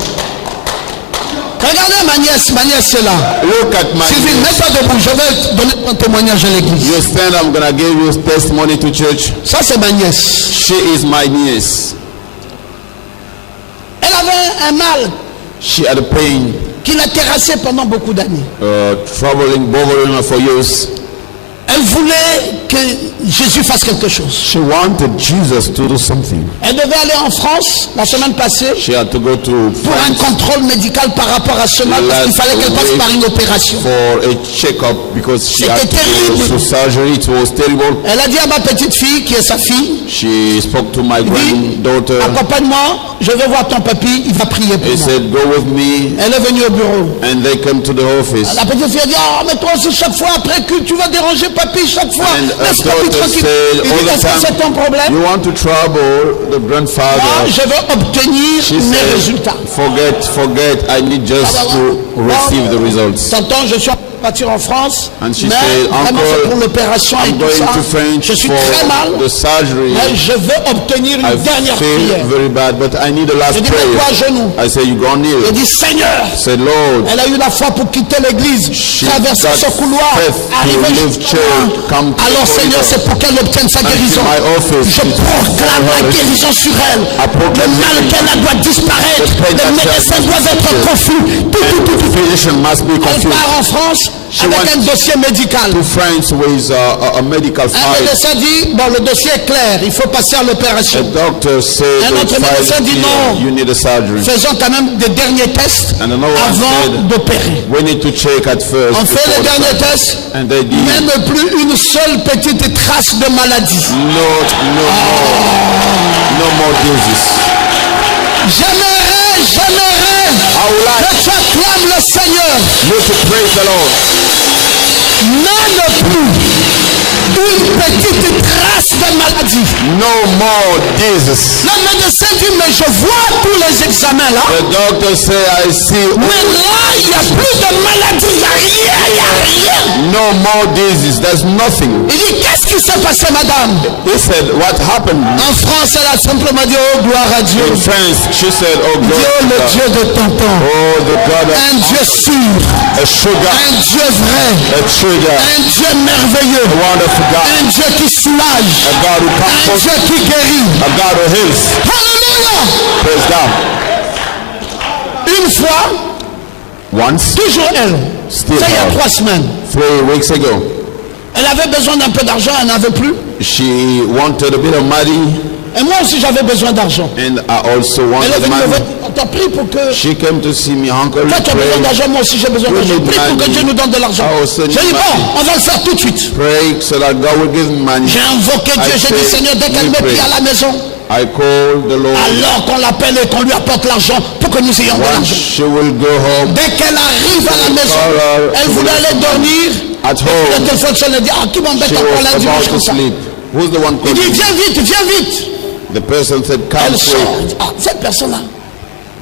Regardez ma nièce est là. Look at my Sylvie, niece. mets-toi debout. Je vais donner ton témoignage à l'église. You stand, I'm gonna give you testimony to church. Ça, c'est ma nièce. She is my niece. Elle avait un mal She had a pain, qui l'a terrassée pendant beaucoup d'années. bothering her for years. Elle voulait que Jésus fasse quelque chose. She wanted Jesus to do something. Elle devait aller en France la semaine passée She had to go to pour un France contrôle médical par rapport à ce mal parce qu'il fallait qu'elle passe par une opération. for a checkup because she had C'était to go terrible. through surgery. It was terrible. Elle a dit à ma petite fille, qui est sa fille, She spoke to my dit, granddaughter. accompagne-moi, je vais voir ton papy, il va prier pour He moi. said, go with me. Elle est venue au bureau. And they came to the office. La petite fille a dit, oh, mais toi aussi chaque fois après que tu vas déranger papy chaque fois. And Laisse her papy daughter tranquille. said, Il all dit, the est-ce que c'est ton time, problème? you want to trouble the Moi, grandfather. je veux obtenir She mes said, résultats. forget, I need just to receive the results. T'entends, je suis en train de partir en France, And she mais said, vraiment Uncle, c'est pour l'opération et I'm tout going ça. to French Je suis for très mal, the surgery. mais je veux obtenir I une dernière feel prière. very bad, but I need a last Je dis, mets-toi à prayer. genoux. I said, you go on Je kneel. dis, Seigneur, Said, Lord, elle a eu la foi pour quitter l'église, She traverser got ce couloir, faith to arriver leave jusqu'à church, come to alors the Seigneur, corridor. c'est pour qu'elle obtienne sa guérison. my office Je is proclame for la her. guérison sur elle. I proclaim Le mal healing. qu'elle a doit disparaître. The pain Les that médecins shall doivent être disappear. confus. Tout. physician must be Elle confused. part en France avec wants un dossier médical. To France with a medical Un file. médecin dit, bon, le dossier est clair, il faut passer à The l'opération. doctor said Un the autre file médecin is dit clear. non. You need a surgery. Faisons quand même des derniers tests And another one avant said, d'opérer. we need to check at first. On fait before les the derniers surgery. tests, And they did. même plus une seule petite trace de maladie. No more disease. J'aimerais I would like que tu acclames le Seigneur. you to praise the Lord. Même plus une petite trace de maladie. No more disease. Le médecin dit, mais je vois tous les examens là. The doctor said, I see Mais là, il n'y a plus de maladie, il n'y a rien. no more disease. There's nothing. Il dit, qu'est-ce qui s'est passé, madame? He said, what happened? En France, elle a simplement dit, oh, gloire à Dieu. In France, she said, oh Dieu, God, le Dieu de tonton. oh the God of Un Dieu sûr, a sugar, un Dieu vrai, a trigger, un Dieu merveilleux, a wonderful God, un Dieu qui soulage, a God who un comforts, Dieu qui guérit. a God who heals. Alléluia! Praise God. Une fois, Once, toujours elle, Still ça il y a her. 3 semaines, 3 weeks ago, elle avait besoin d'un peu d'argent, elle n'avait plus. she wanted a bit of money, Et moi aussi j'avais besoin d'argent. and I also Elle est wanted venue me voir, money. on t'a pris pour que... She came to see me, uncle. Toi tu as besoin Pray, d'argent, moi aussi j'ai besoin We d'argent. need Prie pour que money. Dieu nous donne de l'argent. I also J'ai need dit bon, money. on va le faire tout de suite. pray so that God will give me money. J'ai invoqué Dieu, I j'ai dit say, Seigneur, dès qu'elle we met pray. pied à la maison, I called the Lord. alors qu'on l'appelle et qu'on lui apporte l'argent pour que nous ayons de Once l'argent. she will go home Dès qu'elle arrive à la maison, call her elle voulait aller dormir. at Le home. téléphone sonne, elle dit, ah, qui m'embête She encore was lundi, about dimanche to comme ça. sleep. Who's the one Il dit, calling? viens vite. The person said, come Elle sort. quick. Elle dit, ah, cette personne-là,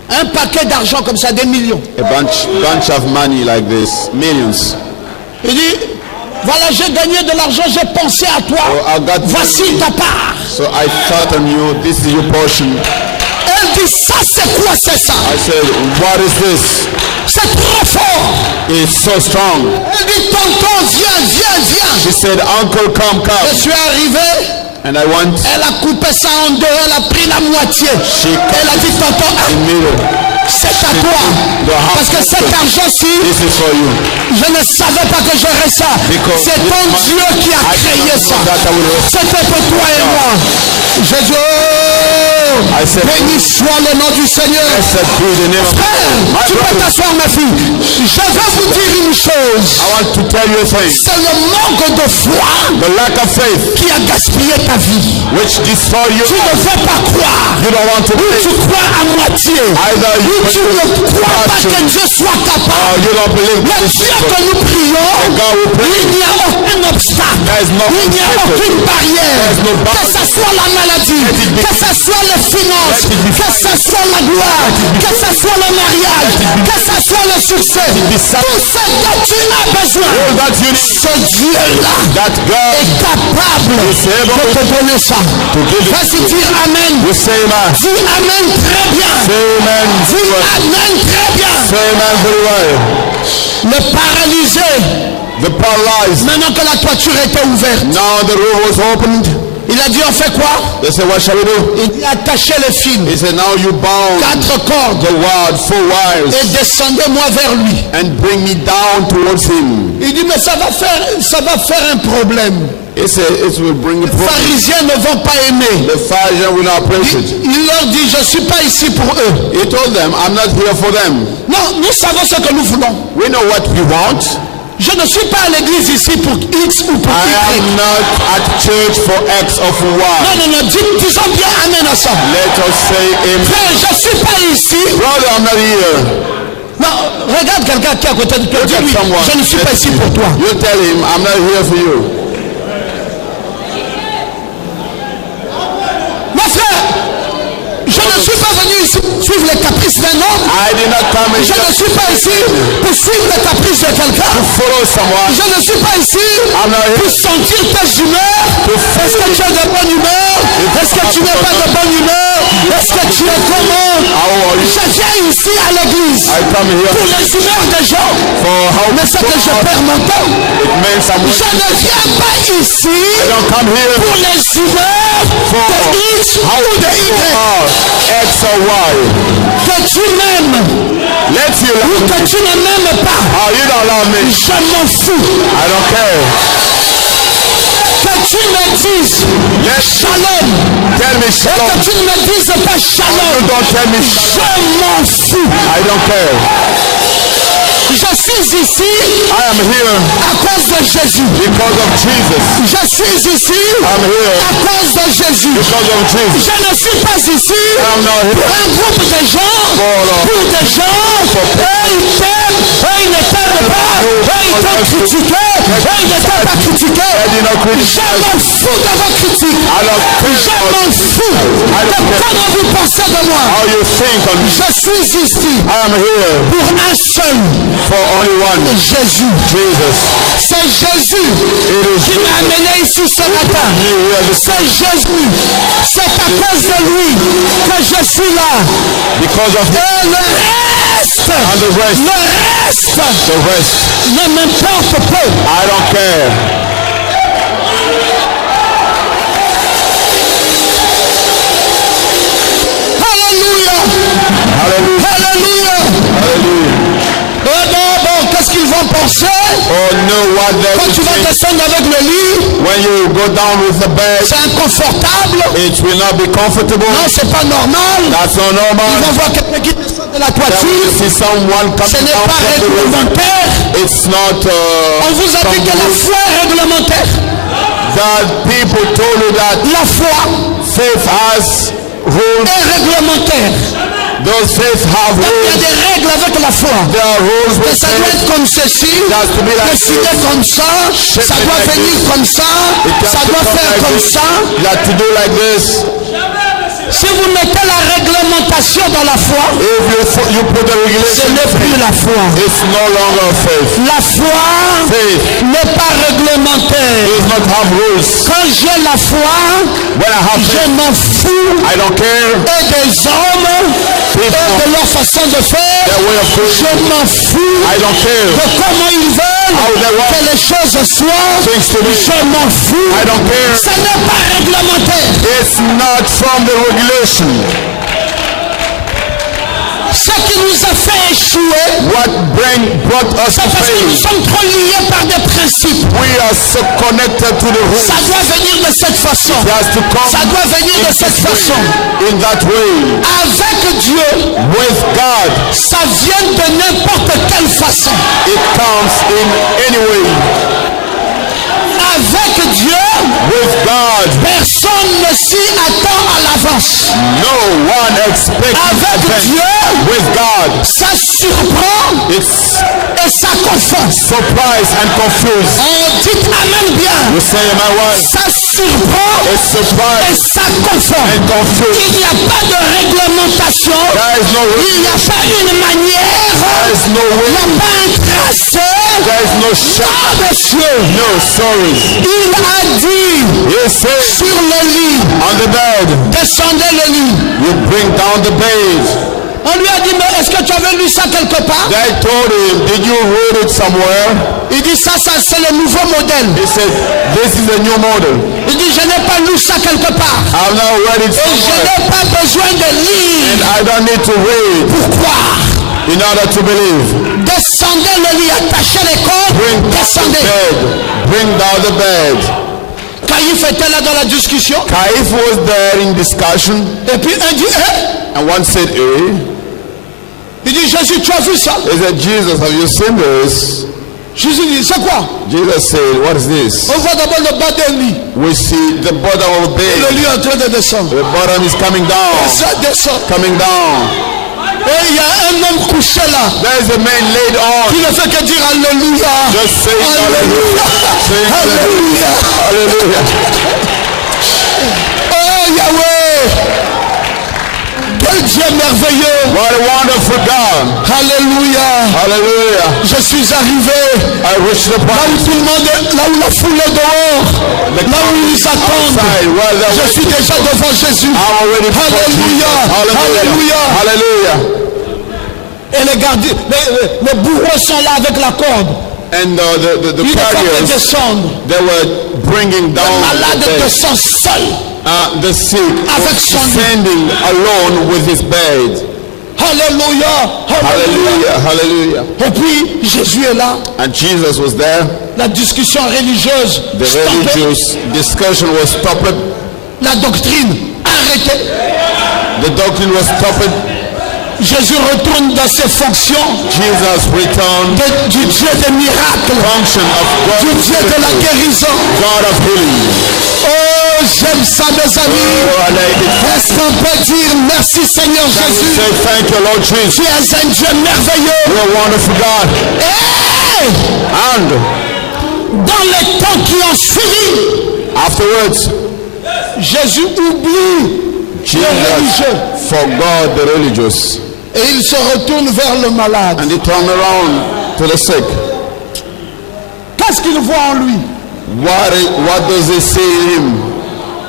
un paquet d'argent comme ça, des millions. A bunch of money like this, millions. Il dit, voilà, j'ai gagné de l'argent, j'ai pensé à toi. Oh, I got Voici money. ta part. So I thought on you, this is your portion. Elle dit, ça c'est quoi, c'est ça? I said, what is this? C'est trop fort. It's so strong. Elle dit, tonton, viens. She said, uncle, come. Je suis arrivé, And I went elle a coupé ça en deux, elle a pris la moitié. Elle a dit, tonton, in the middle. c'est à toi. Parce que cet argent-ci, This is for you. je ne savais pas que j'aurais ça. Because C'est ton this Dieu qui a I créé didn't ça. know that I will receive. C'était pour toi et moi. J'ai dit, oh, I said, béni soit le nom du Seigneur. blessed be the name of Frère, tu peux t'asseoir, ma fille. Je vais vous dire une chose. I want to tell you a thing. C'est le manque de foi The lack of faith qui a gaspillé ta vie. which destroy you. Tu ne veux pas croire. You don't want to Ou believe. tu crois à moitié. Either Ou you tu ne crois pas que Dieu soit capable. you don't believe Le this Dieu is que nous prions, God will pray. il n'y a aucun obstacle. There is no Il n'y a obstacle. aucune barrière. There is no Que boundary. ce soit la maladie, Let it be. que ce soit les finances, Let it be. que ce soit la gloire, que ce soit le mariage, que ce soit le succès. be. Tout ce dont tu as besoin, All that you need, ce Dieu-là that God est capable is able de te donner ça. to give it. Vas-y, dis Amen. You say amen. Dis Amen très bien. Say amen. Dis Amen très bien. Say amen very well. Le paralysé, The paralyzed. maintenant que la toiture était ouverte, Now the roof was opened. il a dit on fait quoi? They said, what shall we do? Il dit attachez les fils, He said, now you bound 4 cordes the word 4 wires et descendez-moi vers lui. and bring me down towards him. Il dit mais ça va faire un problème. He said, it will bring a Les problem. pharisiens ne vont pas aimer. The Pharisees will not appreciate it. Il leur dit je ne suis pas ici pour eux. He told them, I'm not here for them. Non, nous savons ce que nous voulons. We know what we want. Je ne suis pas à l'église ici pour X ou pour I Y. am not at church for X or for Y. Non, disons bien amen à ça. Let us say amen. Frère, je ne suis pas ici. Brother, I'm not here. Non, regarde quelqu'un qui est à côté de toi. Look at Dis-lui, someone. je ne suis pas ici pour toi. You tell him, I'm not here for you. Mon frère, je ne suis pas venu ici pour suivre les caprices d'un homme. I did not come in Je ne suis pas ici pour suivre les caprices de quelqu'un. to follow someone. Je ne suis pas ici I'm not pour here. sentir tes humeurs. Est-ce que tu es de bonne humeur? Est-ce que tu n'es pas de bonne humeur? Est-ce que tu es comment? How are you? Je viens ici à l'église I come here pour les humeurs des gens. for how Mais c'est que je perds mon temps. it means I'm Je ne viens pas ici I don't come here pour les humeurs de X ou de Y. for X or Y. Que tu m'aimes Let you ou love que me. tu ne m'aimes pas, Oh, you don't love me. je m'en fous. I don't care. Que tu me dises shalom Tell me et shalom. que tu ne me dises pas You shalom, don't tell me shalom. je m'en fous. I don't care. Je suis ici I am here à cause de Jésus. because of Jesus. Je suis ici I'm here à cause de Jésus. because of Jesus. Je ne suis pas ici I'm not pour here un groupe de gens, pour des gens, eux ils t'aiment, eux ils ne t'aiment pas, eux ils t'ont critiqué, eux ils ne t'ont pas critiqué. did not criticize. Je m'en fous de vos critiques. I don't Je care m'en fous de comment vous pensez de moi. how you think on me. Je suis ici I am here pour un seul, for only one. Jésus. Jesus. C'est Jésus It is qui m'a amené ici ce matin. C'est Jésus. C'est à cause de lui que je suis là. because of Et le reste, and the rest. le The rest. reste ne m'importe peu. I don't care. Alléluia. Hallelujah. Alléluia. Hallelujah. Bon, qu'est-ce qu'ils vont penser Oh no, what they quand will tu vas think descendre avec le lit? when you go down with the bed. C'est inconfortable. It will not be comfortable. Non, c'est pas normal. That's not Ils normal. vont voir quelqu'un qui descend de la Then toiture. you see someone Ce coming n'est down pas from the roof. réglementaire. It's not On vous a dit from que the la roof. foi est réglementaire. That people told you that La foi faith has rules. est réglementaire. Those faith have Il y a rules. des règles avec la foi. There are rules Que with ça doit faith. être comme ceci, Has to be like décider this. comme ça, ça doit like venir this. comme ça, It has ça to doit come faire like comme this. ça. You have to do like this. Si vous mettez la réglementation dans la foi, If you put the ce regulation, n'est plus la foi. it's no longer faith. La foi Faith n'est pas réglementaire. does not have rules. Quand j'ai la foi, When I have je faith, m'en fous I don't care. et des hommes et de leur façon de faire. Their way of Je doing. m'en fous I don't care. de comment ils How they veulent want que les choses soient. things to be. Je m'en fous. I don't care. Ce n'est pas réglementaire. It's not from the regulation. Ce qui nous a fait échouer, what brought us c'est to parce que nous fail. sommes trop liés par des principes. We are so connected to the Ça rules. doit venir de cette façon. It has to come Ça doit venir in de cette this façon. way, in that way. Avec Dieu, With God, ça vient de n'importe quelle façon. it comes in any way. Avec Dieu, With God, personne ne s'y attend à l'avance. no one expects Avec events. Dieu, With God, ça surprend it's et ça confond. surprise and confused. On dit amen bien. You say, my wife, Ça surprend it's et surprise ça confond. and confused. Il n'y a pas de réglementation. There is no Il n'y a pas une manière. there is no Il way. n'y a pas un tracé. There is no shape. Ah, monsieur. No stories. Il a dit He said, sur le lit, on the bed, descendez le lit. you bring down the bed. On lui a dit, mais est-ce que tu avais lu ça quelque part? They told him, did you read it somewhere? Il dit, ça c'est le nouveau modèle. He said, this is a new model. Il dit, je n'ai pas lu ça quelque part. I've not read it Et je somewhere. n'ai pas besoin de lire. And I don't need to read Pourquoi? in order to believe. Descendez le lit, attachez les cordes, Bring down the descendez. bed. Bring down the bed. Caïphe était là dans la discussion. Caïphe was there in discussion. Et puis un dit, eh? And one said, eh? Il dit, Jésus, tu as vu ça? He said, Jesus, have you seen this? Jésus dit, c'est quoi? Jesus said, what is this? On voit d'abord le bas d'un lit. We see the bottom of Le bed. lit est en train de descendre. The bottom is coming down. Ça descend. Coming down. Et il y a un homme couché là. There is a man laid on. Qui ne fait que dire Alléluia. Just saying Alléluia. Saying Alléluia. Hallelujah. Oh Yahweh. Quel Dieu merveilleux. What a wonderful God. Alléluia. Hallelujah. Je suis arrivé I reached the là point où tout le monde est, là où la foule est dehors. Là où ils attendent. outside where they're Je suis waiting. déjà devant Jésus. I'm already before Alléluia. Jesus. Alléluia. Hallelujah. Et les gardiens, les bourreaux sont là avec la corde. And the Ils ne font que carriers, descendre. they were bringing down Le malade the bed. descend seul. The sick Avec son lit. descending alone with his bed. Alléluia. Alléluia. Hallelujah. Hallelujah. Et puis Jésus est là. And Jesus was there. La discussion religieuse The stoppée. religious discussion was stopped. La doctrine arrêtée. The doctrine was stopped. Jésus retourne dans ses fonctions Jesus returned. du Dieu des miracles, Function of God. du Dieu de la guérison. God of healing. Oh, j'aime ça, mes amis. Oh, I like it. Est-ce qu'on peut dire merci Seigneur Jésus? Say thank you, Lord Jesus. Tu es un Dieu merveilleux. You're a wonderful God. Et And dans les temps qui ont suivi, afterwards, Jésus oublie les religieux Jesus forgot the religious. et il se retourne vers le malade. And he turned around to the sick. Qu'est-ce qu'il voit en lui? What does he see in him?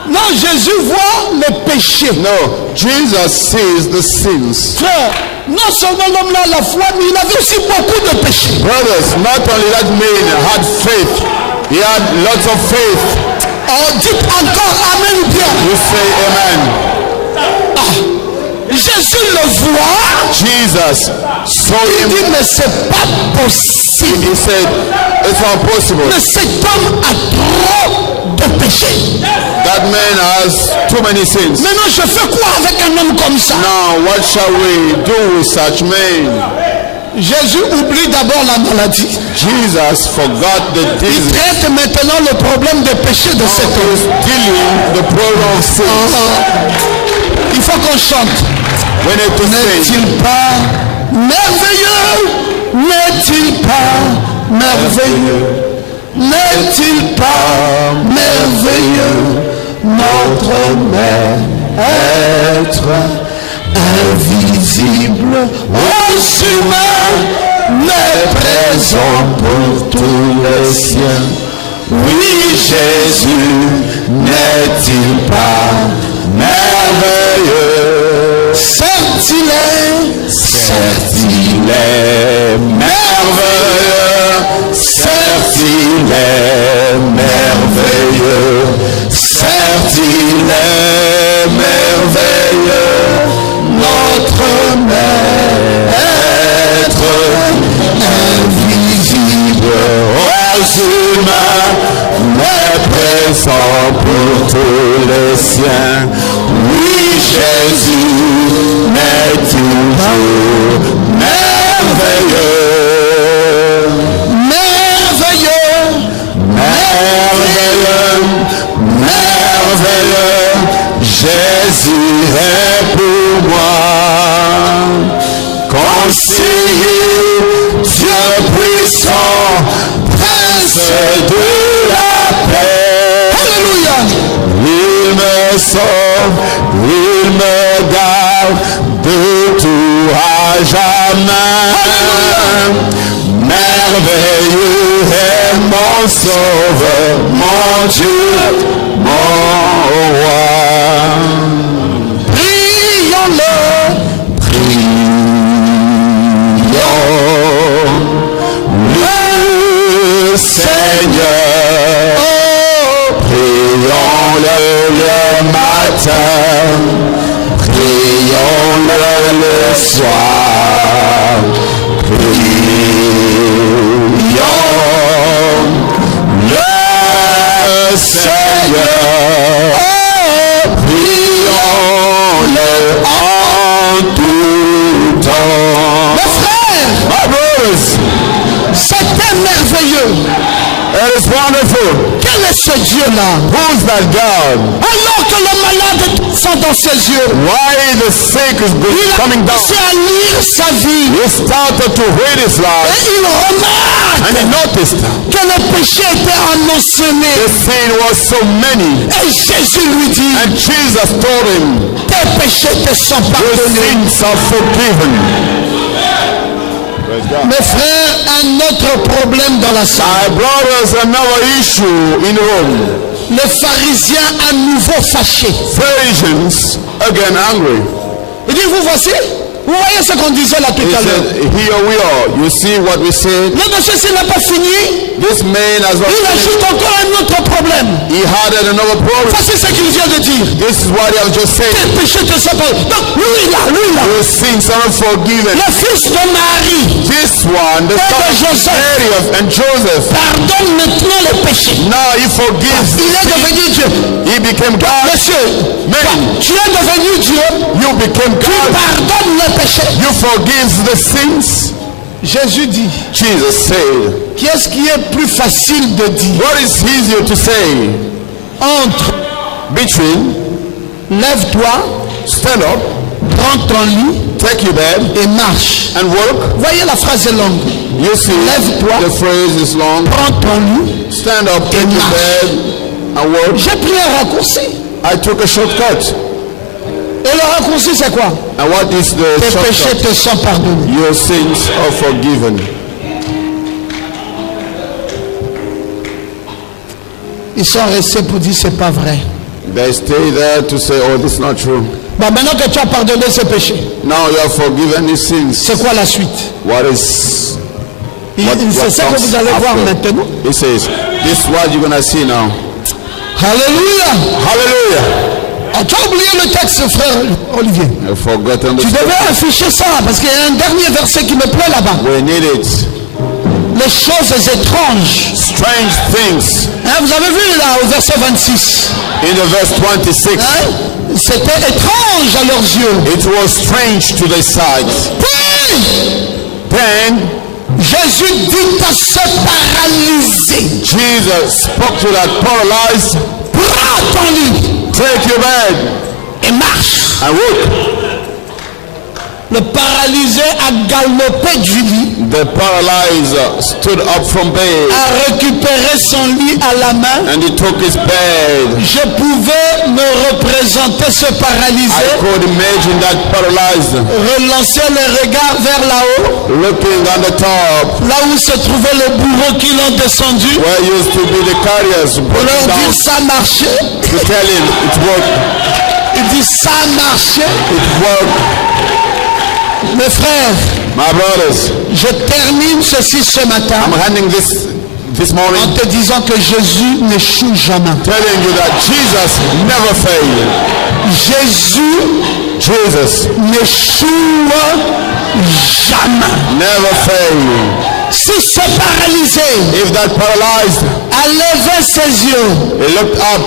Non, Jésus voit les péchés. No, Jesus sees the sins. Frère, non seulement l'homme a la foi, mais il avait aussi beaucoup de péchés. Brothers, not only that man had faith, he had lots of faith. Oh, dites encore Amen bien. You say amen. Jésus le voit. Jesus saw Il him. dit, mais c'est pas possible. He said, it's not possible. Mais cet homme a trop de péchés. That man has too many sins. Maintenant, je fais quoi avec un homme comme ça? Now, what shall we do with such men? Jésus oublie d'abord la maladie. Jesus forgot the Il disease. traite maintenant le problème des péchés de cet homme. He's dealing the problem of sins. Il faut qu'on chante. We need to sing. N'est-il pas merveilleux? N'est-il pas merveilleux? N'est-il pas merveilleux? Notre Maître invisible aux humains, mais présent pour tous les siens. Oui, Jésus, n'est-il pas merveilleux? Certes il est merveilleux, certes il est merveilleux, certes il est merveilleux, notre Maître pour tous les siens. Oui, Jésus est toujours merveilleux. Merveilleux, Merveilleux, merveilleux, Jésus est pour moi. Conseiller, Dieu puissant, Prince de la paix. alléluia. Il me sauve, il me garde de tout à jamais. Merveilleux est mon sauveur, mon Dieu, mon roi. Prions-le, Le Seigneur, prions-le le matin, prions-le le soir, prions le Seigneur, prions-le en tout temps. mes frères, My brothers, c'était merveilleux. it is wonderful. Quel est ce Dieu-là? Who's that God? Alors que le malade sont dans ses yeux, Why the sick is il a coming down? commencé à lire sa vie He started to read his et life il remarque and he noticed que le péché était annoncé. the sin was so many. Et Jésus lui dit, And Jesus told him, tes péchés te sont your pardonnés. sins are forgiven. Praise God. Mes frères, un autre problème dans la salle. My brothers, another issue in Rome. Les pharisiens à nouveau fâchés. Pharisees again angry. Il dit, vous voici, vous voyez ce qu'on disait là tout He à l'heure. said, here we are. You see what we said? Le monsieur, s'il n'a pas fini, This man has il not ajoute encore un autre problème. He had another problem. Voici ce qu'il vient de dire. This is what he has just said. Tes péchés te sont pardonnés. Donc, lui là, Your sins are forgiven. le fils de Marie, This one, the son of Joseph. Mary and Joseph, pardonne maintenant les péchés. now he forgives. Il est devenu Dieu. He became God. Monsieur, Man, tu es devenu Dieu. you became Tu God. pardonnes les péchés. You forgive the sins. Jésus dit, Jesus said, qu'est-ce qui est plus facile de dire what is easier to say? entre Between, lève-toi, stand up, prends ton lit take your bed, et marche. and work. Voyez, la phrase est longue. You see, Lève-toi. the phrase is long. Prends ton lit. Stand up, take your marche. bed, and work. J'ai pris un raccourci. I took a shortcut. Et le raccourci, c'est quoi? And what is the Tes péchés shortcut? te sont pardonnés. Your sins are forgiven. Ils sont restés pour dire c'est pas vrai. They stay there to say, oh, this is not true. Bon, maintenant que tu as pardonné ces péchés, Now you have forgiven his sins. c'est quoi la suite? What is C'est ça que vous allez voir maintenant. He says, this is what you're going to see now. Alléluia. Hallelujah. Ah, tu as oublié le texte, frère Olivier. I've forgotten the Tu devais scripture. afficher ça parce qu'il y a un dernier verset qui me plaît là-bas. We need it. Les choses étranges. Strange things. Hein, vous avez vu là au verset 26. In the verse 26, Hein? C'était étrange à leurs yeux. it was strange to their sight. Puis, Then Jésus dit à ce paralysé, Jesus spoke to that paralyzed, prends ton lit take your bed et marche. and walk. Le paralysé a galopé du lit, The paralyzed stood up from bed a récupéré son lit à la main. and he took his bed. Je pouvais me représenter ce I paralysé, could imagine that paralyzed relancer les regards vers là-haut, looking on the top là où se trouvaient les bourreaux qui l'ont descendu, where used to be the carriers pour broken leur down dire ça marchait. to tell him it worked, Il dit ça marchait. it worked. Mes frères, My brothers, je termine ceci ce matin I'm handing this en morning te disant que Jésus n'échoue jamais. telling you that Jesus never failed. Jésus n'échoue jamais. Never failed. Si ce paralysé If that paralyzed, a levé ses yeux he looked up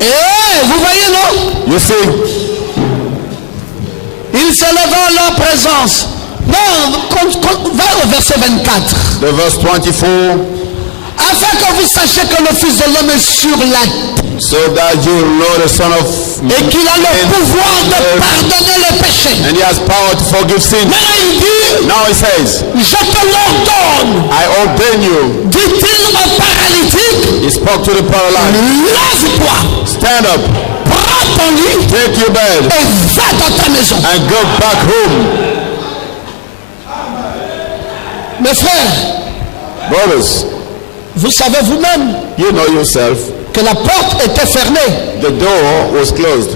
Et vous voyez, non? You see, Il s'éleva en leur présence. Non, va au verset 24. the verse 24. Afin que vous sachiez que le Fils de l'homme est sur la terre. So that you know the Son of Et qu'il a le pouvoir de pardonner les péchés. and he has power to forgive sin. Maintenant il dit, Now he says, je te l'ordonne, I ordain you. dit-il au paralytique, He spoke to the paralyzed. lève-toi, Stand up, prends ton lit take your bed, et va dans ta maison. and go back home. Mes frères, Brothers, vous savez vous-même you know yourself, que la porte était fermée. the door was closed.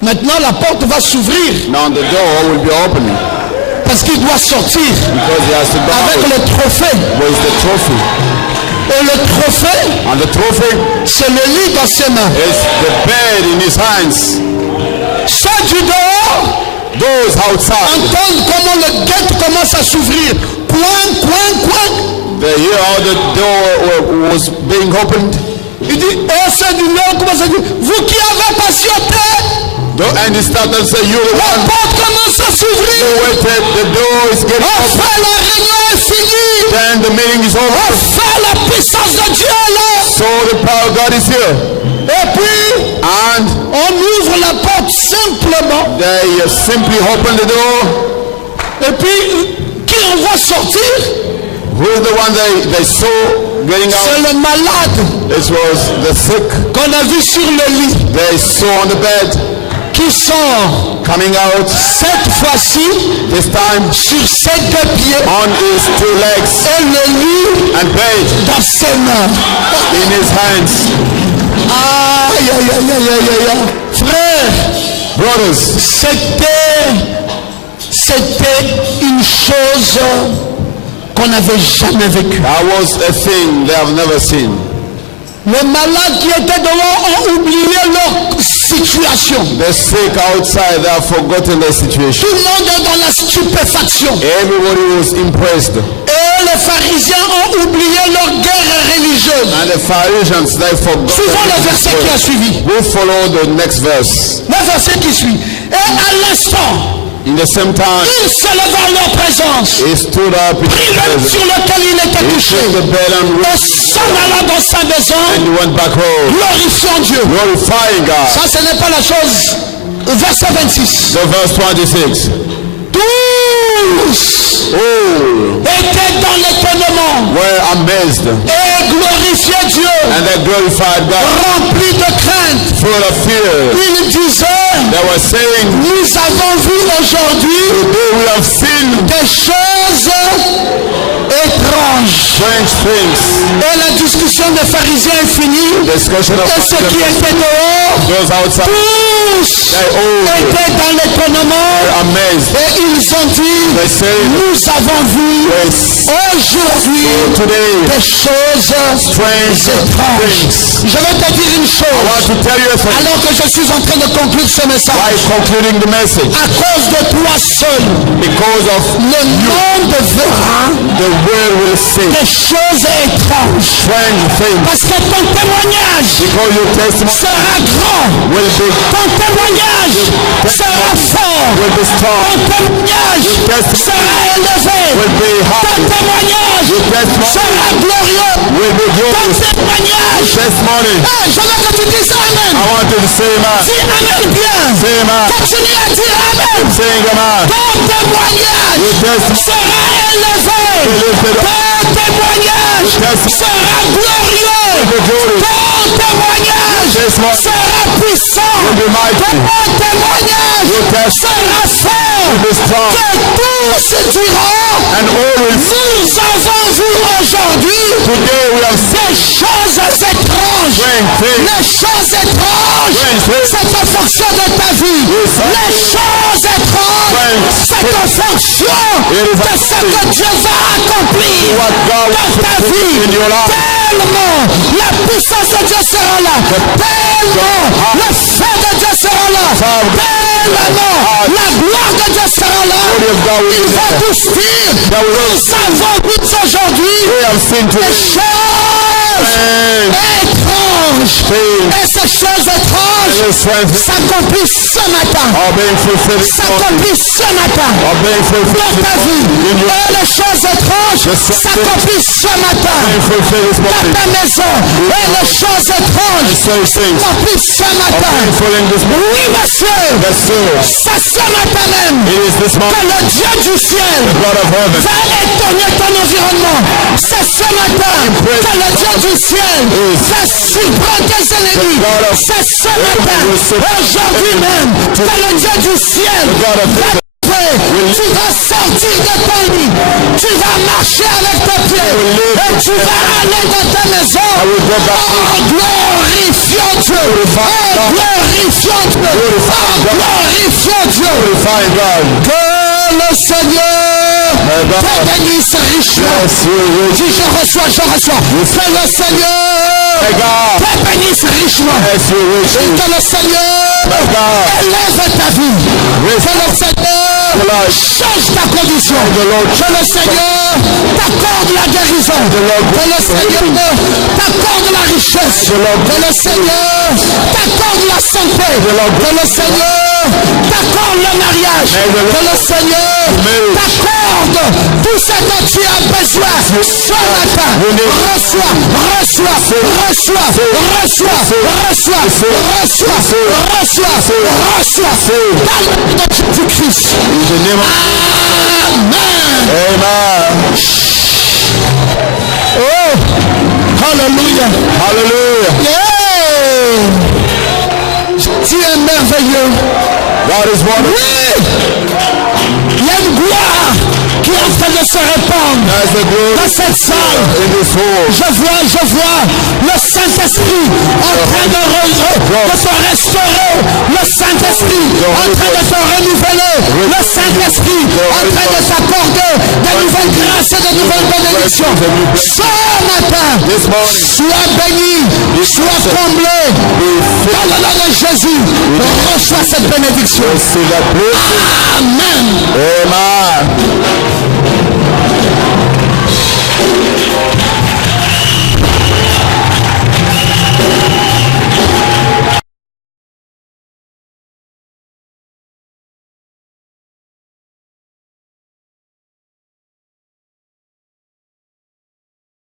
Maintenant la porte va s'ouvrir Now the door will be opening parce qu'il doit sortir because he has to go avec out. le trophée. Where's the trophy? Et le trophée, And the trophy c'est le lit dans ses mains. is the bed in his hands. Ceux du dehors Those outside, entendent comment le guet commence à s'ouvrir. Coin, coin, coin. they hear how the door was being opened. Il dit, oh ceux du nord, comment ça dit? Vous qui avez patienté, And he started to say, you're the la one porte commence à who s'ouvrir. waited, the door is getting open. Enfin la réunion est finie. Then the meeting is over. Enfin la puissance de Dieu est là. So the power of God is here. Et puis, And on ouvre la porte simplement. they simply open the door. Et puis, qui on voit sortir? Who is the one they saw getting C'est out? le malade It was the sick. qu'on a vu sur le lit They saw on the bed qui sort coming out cette fois-ci this time sur ses deux pieds on his two legs et le lit and bed dans ses mains. in his hands. Aïe, aïe, aïe, aïe, aïe, aïe. Frère, Brothers, c'était une chose qu'on n'avait jamais vécue. that was a thing they have never seen. Les malades qui étaient dehors ont oublié leur situation. The sick outside, they have forgotten their situation. Tout le monde est dans la stupéfaction. Everybody was impressed. Et les pharisiens ont oublié leur guerre religieuse. And the Pharisees, they forgot. Suivons le verset qui a suivi. We follow the next verse. Le verset qui suit. Et à l'instant, In the same time, il se leva en leur présence. he stood up in Prit le lit sur lequel il était he couché. took the bed Et s'en alla dans sa maison, and he went back home, glorifiant Dieu. glorifying God. Ça, ce n'est pas la chose. Verset 26. The verse 26. Tous Oh, étaient dans l'étonnement were amazed et glorifiaient Dieu, and they glorified God, remplis de crainte. full of fear. Ils disaient, They were saying, nous avons vu aujourd'hui today we have seen des choses étranges. strange things. Et la discussion des pharisiens est finie. Discussion of Et ceux qui étaient dehors, those outside tous they all étaient dans l'étonnement. were amazed. Et ils ont dit, They say, nous avons vu yes, aujourd'hui today des choses strange étranges. things. Je vais te dire une I chose. want to tell you a thing. Alors que je suis en train de conclure ce Why message, concluding the message? à cause de toi seul, Because of le monde verra the world will see des choses étranges. strange things. Parce que ton témoignage Because your testimony sera grand. will be Ton témoignage sera fort. will be Ton strong, témoignage sera élevé. will be Ton happy, témoignage sera glorieux. will be Ton glorious. témoignage. Testimony. Hey, je veux que tu dises Amen. I want you to say amen. Dis Amen bien. Say amen. Continue à dire Amen. Saying amen. Ton témoignage sera élevé. Ton témoignage sera glorieux. Ton témoignage sera puissant. Ton témoignage sera fort. Be strong. Que tous diront, And always nous avons vu aujourd'hui today we have seen des choses étranges. strange things. Les choses étranges, c'est en fonction de ta vie. Les choses étranges, c'est en fonction de ce que Dieu va accomplir What God dans ta will vie. do in your life. Tellement la puissance de Dieu sera là. Tellement le feu de Dieu sera là. Tellement la gloire de Dieu sera là. Il va tous dire, nous avons vu aujourd'hui We have seen des today choses choses étranges. Et ces choses étranges s'accomplissent ce matin. S'accomplissent ce matin dans ta vie. Et les choses étranges s'accomplissent ce matin dans ta maison. Et les choses étranges s'accomplissent ce matin. Oui, monsieur. C'est ce matin même que le Dieu du ciel va étonner ton environnement. C'est ce matin que le Dieu du ciel va surprendre tes ennemis. C'est ce matin, aujourd'hui même, que le Dieu du ciel va te faire. Tu vas sortir de ton lit, tu vas marcher avec tes pieds et tu vas aller dans ta maison en glorifiant Dieu, en glorifiant Dieu, en glorifiant Dieu. Que le Seigneur te bénisse richement. Si je reçois. Que le Seigneur te bénisse richement. Et que le Seigneur élève ta vie. Que le Seigneur change ta condition. Que le Seigneur t'accorde la guérison. Que le Seigneur t'accorde la richesse. Que le Seigneur t'accorde la santé. Que le Seigneur t'accorde le mariage. Que le Seigneur t'accorde tout ce dont tu as besoin. Ce matin, reçois. Dans le nom de Jésus-Christ. Amen. Oh, hallelujah. Yeah. Tu es merveilleux. God is wonderful. Oui. Il y a une gloire qui est en train de se répandre dans cette salle. Je vois le Saint-Esprit en train de se restaurer. Le Saint-Esprit en train de se renouveler. Le Saint-Esprit en train de s'accorder de nouvelles grâces et de nouvelles bénédictions. Ce matin, sois béni, sois comblé. Dans le nom de Jésus, reçois cette bénédiction. Amen.